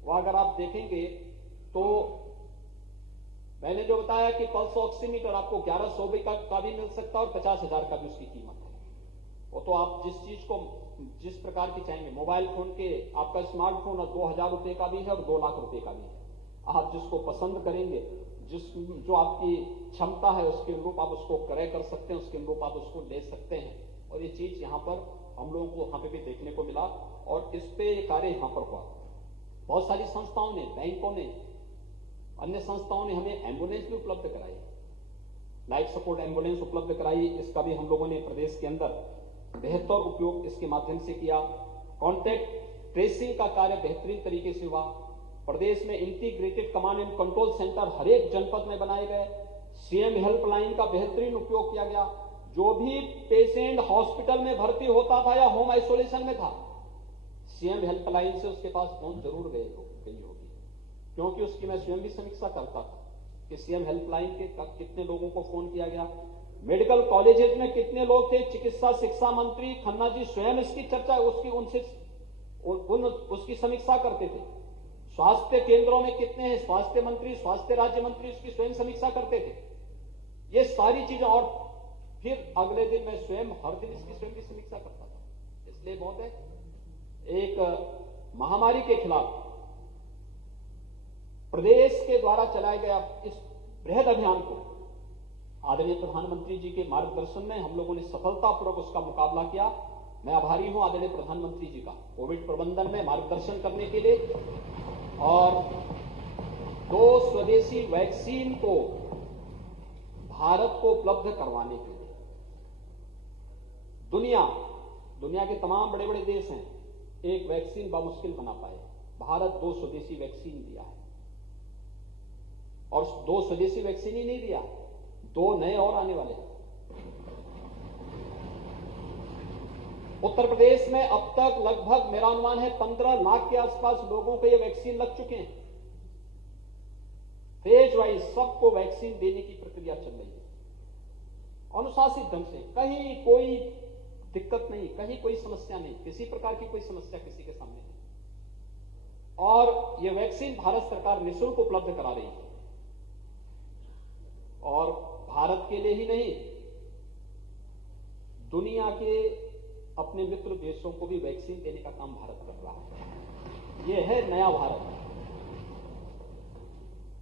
वो अगर आप देखेंगे तो मैंने जो बताया कि पल्स ऑक्सीमीटर आपको 1100 का भी मिल सकता है और 50,000 का भी उसकी कीमत है। वो तो आप जिस चीज को जिस प्रकार की चाहेंगे, मोबाइल फोन के आपका स्मार्टफोन 2000 रुपए का भी है और 2 लाख रुपए का भी है। आप जिसको पसंद करेंगे, जो आपकी क्षमता है उसके अनुरूप आप उसको क्रय कर सकते हैं, उसके अनुरूप आप उसको ले सकते हैं। और ये चीज यहां पर हम लोगों को वहां पे भी देखने को मिला और इस पे ये कार्य यहां पर हुआ। बहुत सारी संस्थाओं ने, बैंकों ने, अन्य संस्थाओं ने हमें एम्बुलेंस भी उपलब्ध कराई, लाइफ सपोर्ट एम्बुलेंस उपलब्ध कराई। इसका भी हम लोगों ने प्रदेश के अंदर बेहतर उपयोग इसके माध्यम से किया। कॉन्टैक्ट ट्रेसिंग का कार्य बेहतरीन तरीके से हुआ। प्रदेश में integrated command and control centre हर एक जनपद में बनाए गए। सीएम हेल्पलाइन का बेहतरीन उपयोग किया गया। जो भी पेशेंट हॉस्पिटल में भर्ती होता था या होम आइसोलेशन में था, सीएम हेल्पलाइन से उसके पास फोन जरूर गई होगी, क्योंकि उसकी मैं स्वयं भी समीक्षा करता था कि सीएम हेल्पलाइन के कितने लोगों को फोन किया गया, मेडिकल कॉलेजेस में कितने लोग थे। चिकित्सा शिक्षा मंत्री खन्ना जी स्वयं इसकी चर्चा उसकी समीक्षा करते थे। स्वास्थ्य केंद्रों में कितने हैं, स्वास्थ्य मंत्री, स्वास्थ्य राज्य मंत्री उसकी स्वयं समीक्षा करते थे। ये सारी चीजें, और फिर अगले दिन मैं स्वयं हर दिन इसकी स्वयं की समीक्षा करता था। इसलिए बहुत है, एक महामारी के खिलाफ प्रदेश के द्वारा चलाया गया इस बृहद अभियान को आदरणीय प्रधानमंत्री जी के मार्गदर्शन में हम लोगों ने सफलतापूर्वक उसका मुकाबला किया। मैं आभारी हूं आदरणीय प्रधानमंत्री जी का कोविड प्रबंधन में मार्गदर्शन करने के लिए और 2 स्वदेशी वैक्सीन को भारत को उपलब्ध करवाने के लिए। दुनिया के तमाम बड़े बड़े देश हैं, एक वैक्सीन बामुश्किल बना पाए, भारत 2 स्वदेशी वैक्सीन दिया है। और 2 स्वदेशी वैक्सीन ही नहीं दिया, 2 नए और आने वाले हैं। उत्तर प्रदेश में अब तक लगभग मेरा अनुमान है 15 लाख के आसपास लोगों को ये वैक्सीन लग चुके हैं। फेज वाइज सबको वैक्सीन देने की प्रक्रिया चल रही है अनुशासित ढंग से, कहीं कोई दिक्कत नहीं, कहीं कोई समस्या नहीं, किसी प्रकार की कोई समस्या किसी के सामने नहीं। और ये वैक्सीन भारत सरकार निःशुल्क उपलब्ध करा रही है और भारत के लिए ही नहीं, दुनिया के अपने मित्र देशों को भी वैक्सीन देने का काम भारत कर रहा है। यह है नया भारत।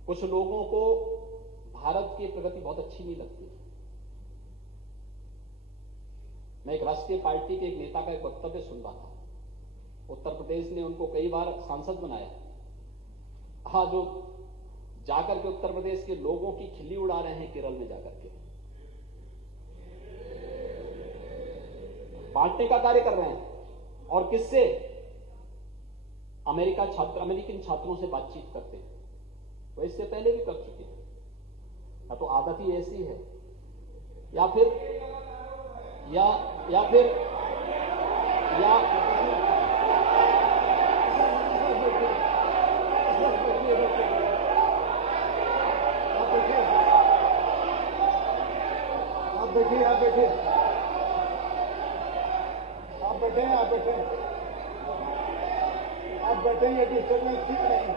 कुछ लोगों को भारत की प्रगति बहुत अच्छी नहीं लगती। मैं एक राष्ट्रीय पार्टी के एक नेता का एक वक्तव्य सुन रहा था। उत्तर प्रदेश ने उनको कई बार सांसद बनाया। हाँ, जो जाकर के उत्तर प्रदेश के लोगों की खिल्ली उड़ा रहे हैं केरल में जाकर के, बांटने का कार्य कर रहे हैं। और किससे? अमेरिकन छात्रों से बातचीत करते हैं। वो इससे पहले भी कर चुके हैं। या तो आदत ही ऐसी है या फिर आप बैठे, ये डिस्टर्बेंस ठीक नहीं है।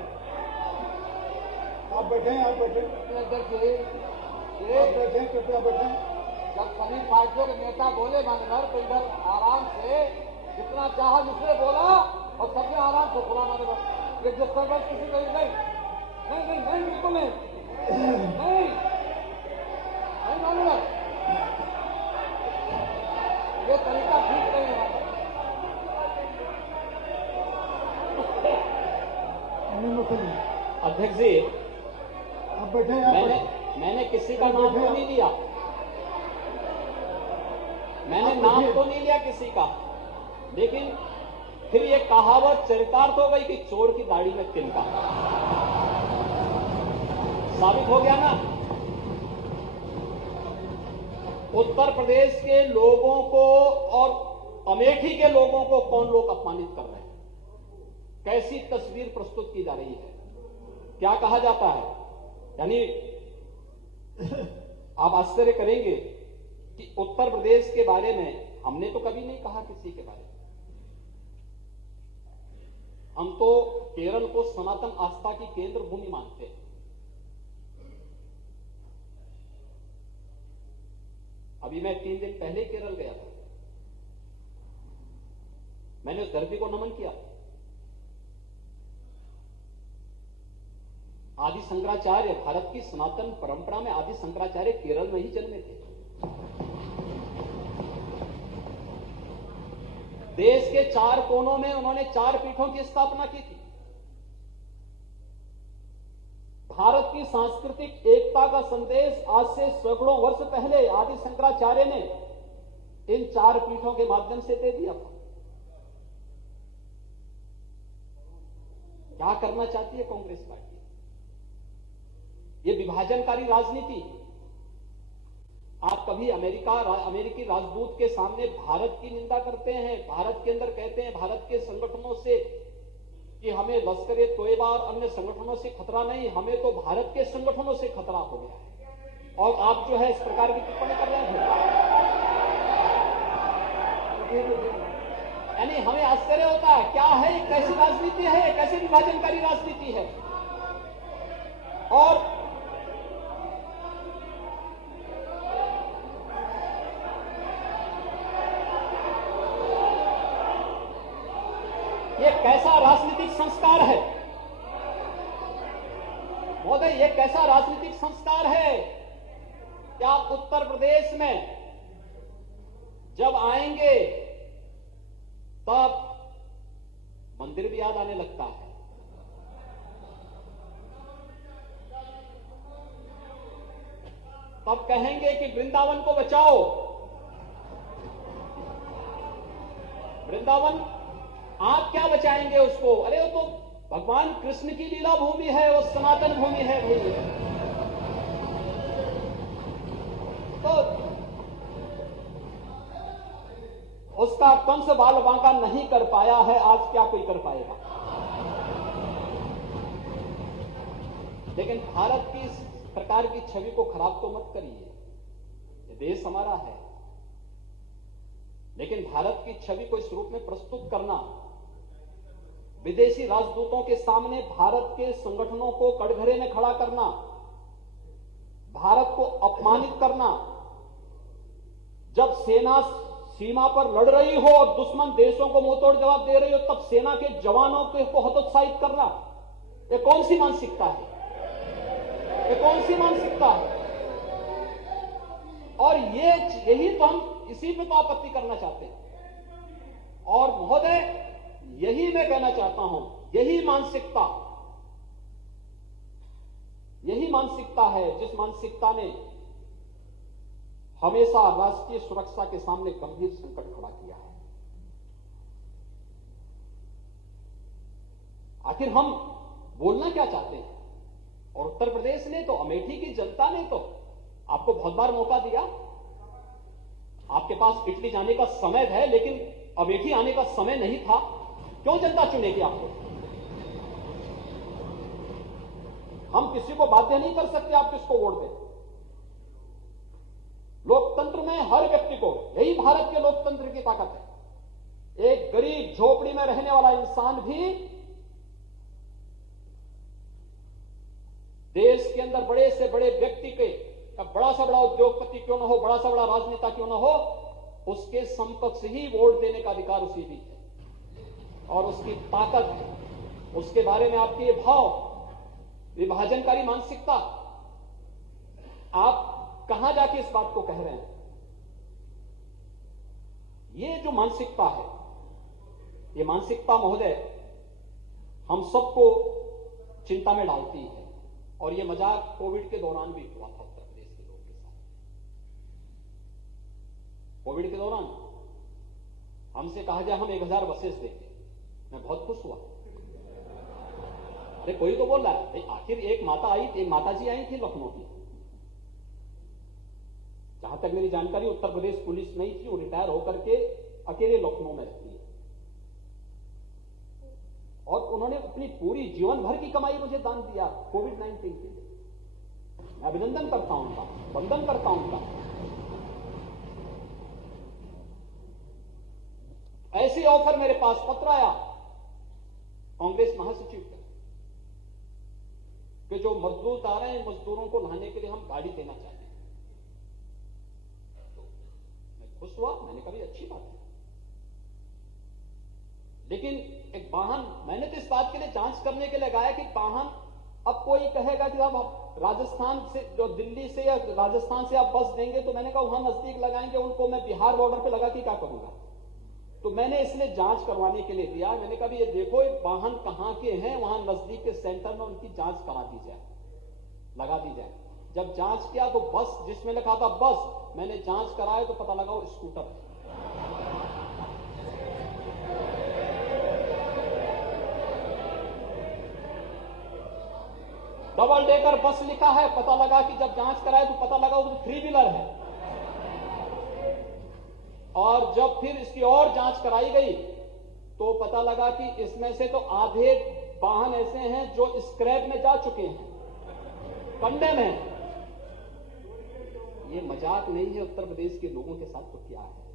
आप बैठे, आप बैठे, कृपया बैठे। जब सभी पार्टियों के नेता बोले मान्यवर, तो इधर आराम से जितना चाहा दूसरे बोला और सबने आराम से बोला मान्यवर। ये डिस्टर्बेंस किसी को नहीं, बिल्कुल नहीं मान्यवर, ये तरीका ठीक नहीं है। अध्यक्ष जी, आप बैठे, मैंने किसी का नाम तो नहीं लिया, मैंने नाम तो नहीं लिया किसी का, लेकिन फिर ये कहावत चरितार्थ हो गई कि चोर की दाढ़ी में तिनका। साबित हो गया ना। उत्तर प्रदेश के लोगों को और अमेठी के लोगों को कौन लोग अपमानित कर रहे हैं, कैसी तस्वीर प्रस्तुत की जा रही है, क्या कहा जाता है। यानी आप आश्चर्य करेंगे कि उत्तर प्रदेश के बारे में हमने तो कभी नहीं कहा किसी के बारे में। हम तो केरल को सनातन आस्था की केंद्र भूमि मानते हैं। अभी मैं 3 दिन पहले केरल गया था, मैंने उस धरती को नमन किया। आदि शंकराचार्य, भारत की सनातन परंपरा में आदि शंकराचार्य केरल में ही जन्मे थे। देश के 4 कोनों में उन्होंने 4 पीठों की स्थापना की थी। भारत की सांस्कृतिक एकता का संदेश आज से सैकड़ों वर्ष पहले आदि शंकराचार्य ने इन 4 पीठों के माध्यम से दे दिया था। क्या करना चाहती है कांग्रेस पार्टी? ये विभाजनकारी राजनीति। आप कभी अमेरिकी राजदूत के सामने भारत की निंदा करते हैं, भारत के अंदर कहते हैं भारत के संगठनों से कि हमें लश्कर-ए-तोयबा और अन्य संगठनों से खतरा नहीं, हमें तो भारत के संगठनों से खतरा हो गया है, और आप जो है इस प्रकार की टिप्पणी कर रहे हैं। यानी हमें आश्चर्य होता है, क्या है, कैसी राजनीति है, कैसी विभाजनकारी राजनीति है। और ये कैसा राजनीतिक संस्कार है महोदय, ये कैसा राजनीतिक संस्कार है कि आप उत्तर प्रदेश में जब आएंगे तब मंदिर भी याद आने लगता है। तब कहेंगे कि वृंदावन को बचाओ। वृंदावन आप क्या बचाएंगे उसको? अरे वो तो भगवान कृष्ण की लीला भूमि है, वो सनातन भूमि है भाई। उसका कंस बाल बांका नहीं कर पाया है, आज क्या कोई कर पाएगा? लेकिन भारत की इस प्रकार की छवि को खराब तो मत करिए। ये देश हमारा है, लेकिन भारत की छवि को इस रूप में प्रस्तुत करना, विदेशी राजदूतों के सामने भारत के संगठनों को कटघरे में खड़ा करना, भारत को अपमानित करना, जब सेना सीमा पर लड़ रही हो और दुश्मन देशों को मुंहतोड़ जवाब दे रही हो, तब सेना के जवानों को हतोत्साहित करना, ये कौन सी मानसिकता है? ये कौन सी मानसिकता है? और यही तो हम इसी पे तो आपत्ति करना चाहते हैं। और महोदय, यही मैं कहना चाहता हूं, यही मानसिकता है जिस मानसिकता ने हमेशा राष्ट्रीय सुरक्षा के सामने गंभीर संकट खड़ा किया है। आखिर हम बोलना क्या चाहते हैं? और उत्तर प्रदेश ने तो, अमेठी की जनता ने तो आपको बहुत बार मौका दिया। आपके पास इटली जाने का समय है, लेकिन अमेठी आने का समय नहीं था। क्यों जनता चुनेगी आपको? हम किसी को बाध्य नहीं कर सकते आप किसको वोट दें। लोकतंत्र में हर व्यक्ति को, यही भारत के लोकतंत्र की ताकत है। एक गरीब झोपड़ी में रहने वाला इंसान भी देश के अंदर बड़े से बड़े व्यक्ति के, बड़ा सा बड़ा उद्योगपति क्यों ना हो, बड़ा सा बड़ा राजनेता क्यों ना हो, उसके समकक्ष ही वोट देने का अधिकार उसी भी है। और उसकी ताकत है, उसके बारे में आपके ये भाव, विभाजनकारी मानसिकता, आप कहां जाके इस बात को कह रहे हैं? ये जो मानसिकता है, ये मानसिकता महोदय हम सबको चिंता में डालती है। और ये मजाक कोविड के दौरान भी हुआ था उत्तर प्रदेश के लोगों के साथ। कोविड के दौरान हमसे कहा गया हम 1000 बसेस देंगे। मैं बहुत खुश हुआ। अरे कोई तो बोल रहा है, आखिर एक माताजी आई थी लखनऊ की, जहां तक मेरी जानकारी उत्तर प्रदेश पुलिस नहीं थी, वो रिटायर होकर के अकेले लखनऊ में रहती है। और उन्होंने अपनी पूरी जीवन भर की कमाई मुझे दान दिया कोविड-19 के लिए। मैं अभिनंदन करता हूं उनका, वंदन करता हूं उनका। ऐसे ऑफर मेरे पास पत्र आया कांग्रेस महासचिव का कि जो मजदूर आ रहे हैं, मजदूरों को लाने के लिए हम गाड़ी देना चाहते हैं। तो मैं खुश हुआ, मैंने कहा अच्छी बात है। लेकिन एक वाहन, मैंने तो इस बात के लिए जांच करने के लिए लगाया कि वाहन, अब कोई कहेगा कि आप राजस्थान से, जो दिल्ली से या राजस्थान से आप बस देंगे, तो मैंने कहा वहां नजदीक लगाएंगे, उनको मैं बिहार बॉर्डर पे लगा के क्या करूंगा? तो मैंने इसलिए जांच करवाने के लिए दिया। मैंने कहा ये देखो ये वाहन कहां के हैं, वहां नजदीक के सेंटर में उनकी जांच करा दी जाए, लगा दी जाए। जब जांच किया तो बस, जिसमें लिखा था बस, मैंने जांच कराया तो पता लगा वो स्कूटर है। डबल डेकर बस लिखा है, पता लगा कि जब जांच कराए तो पता लगा वो 3 व्हीलर है। और जब फिर इसकी और जांच कराई गई तो पता लगा कि इसमें से तो आधे वाहन ऐसे हैं जो स्क्रैप में जा चुके हैं, कंडेम है। ये मजाक नहीं है, उत्तर प्रदेश के लोगों के साथ तो क्या है?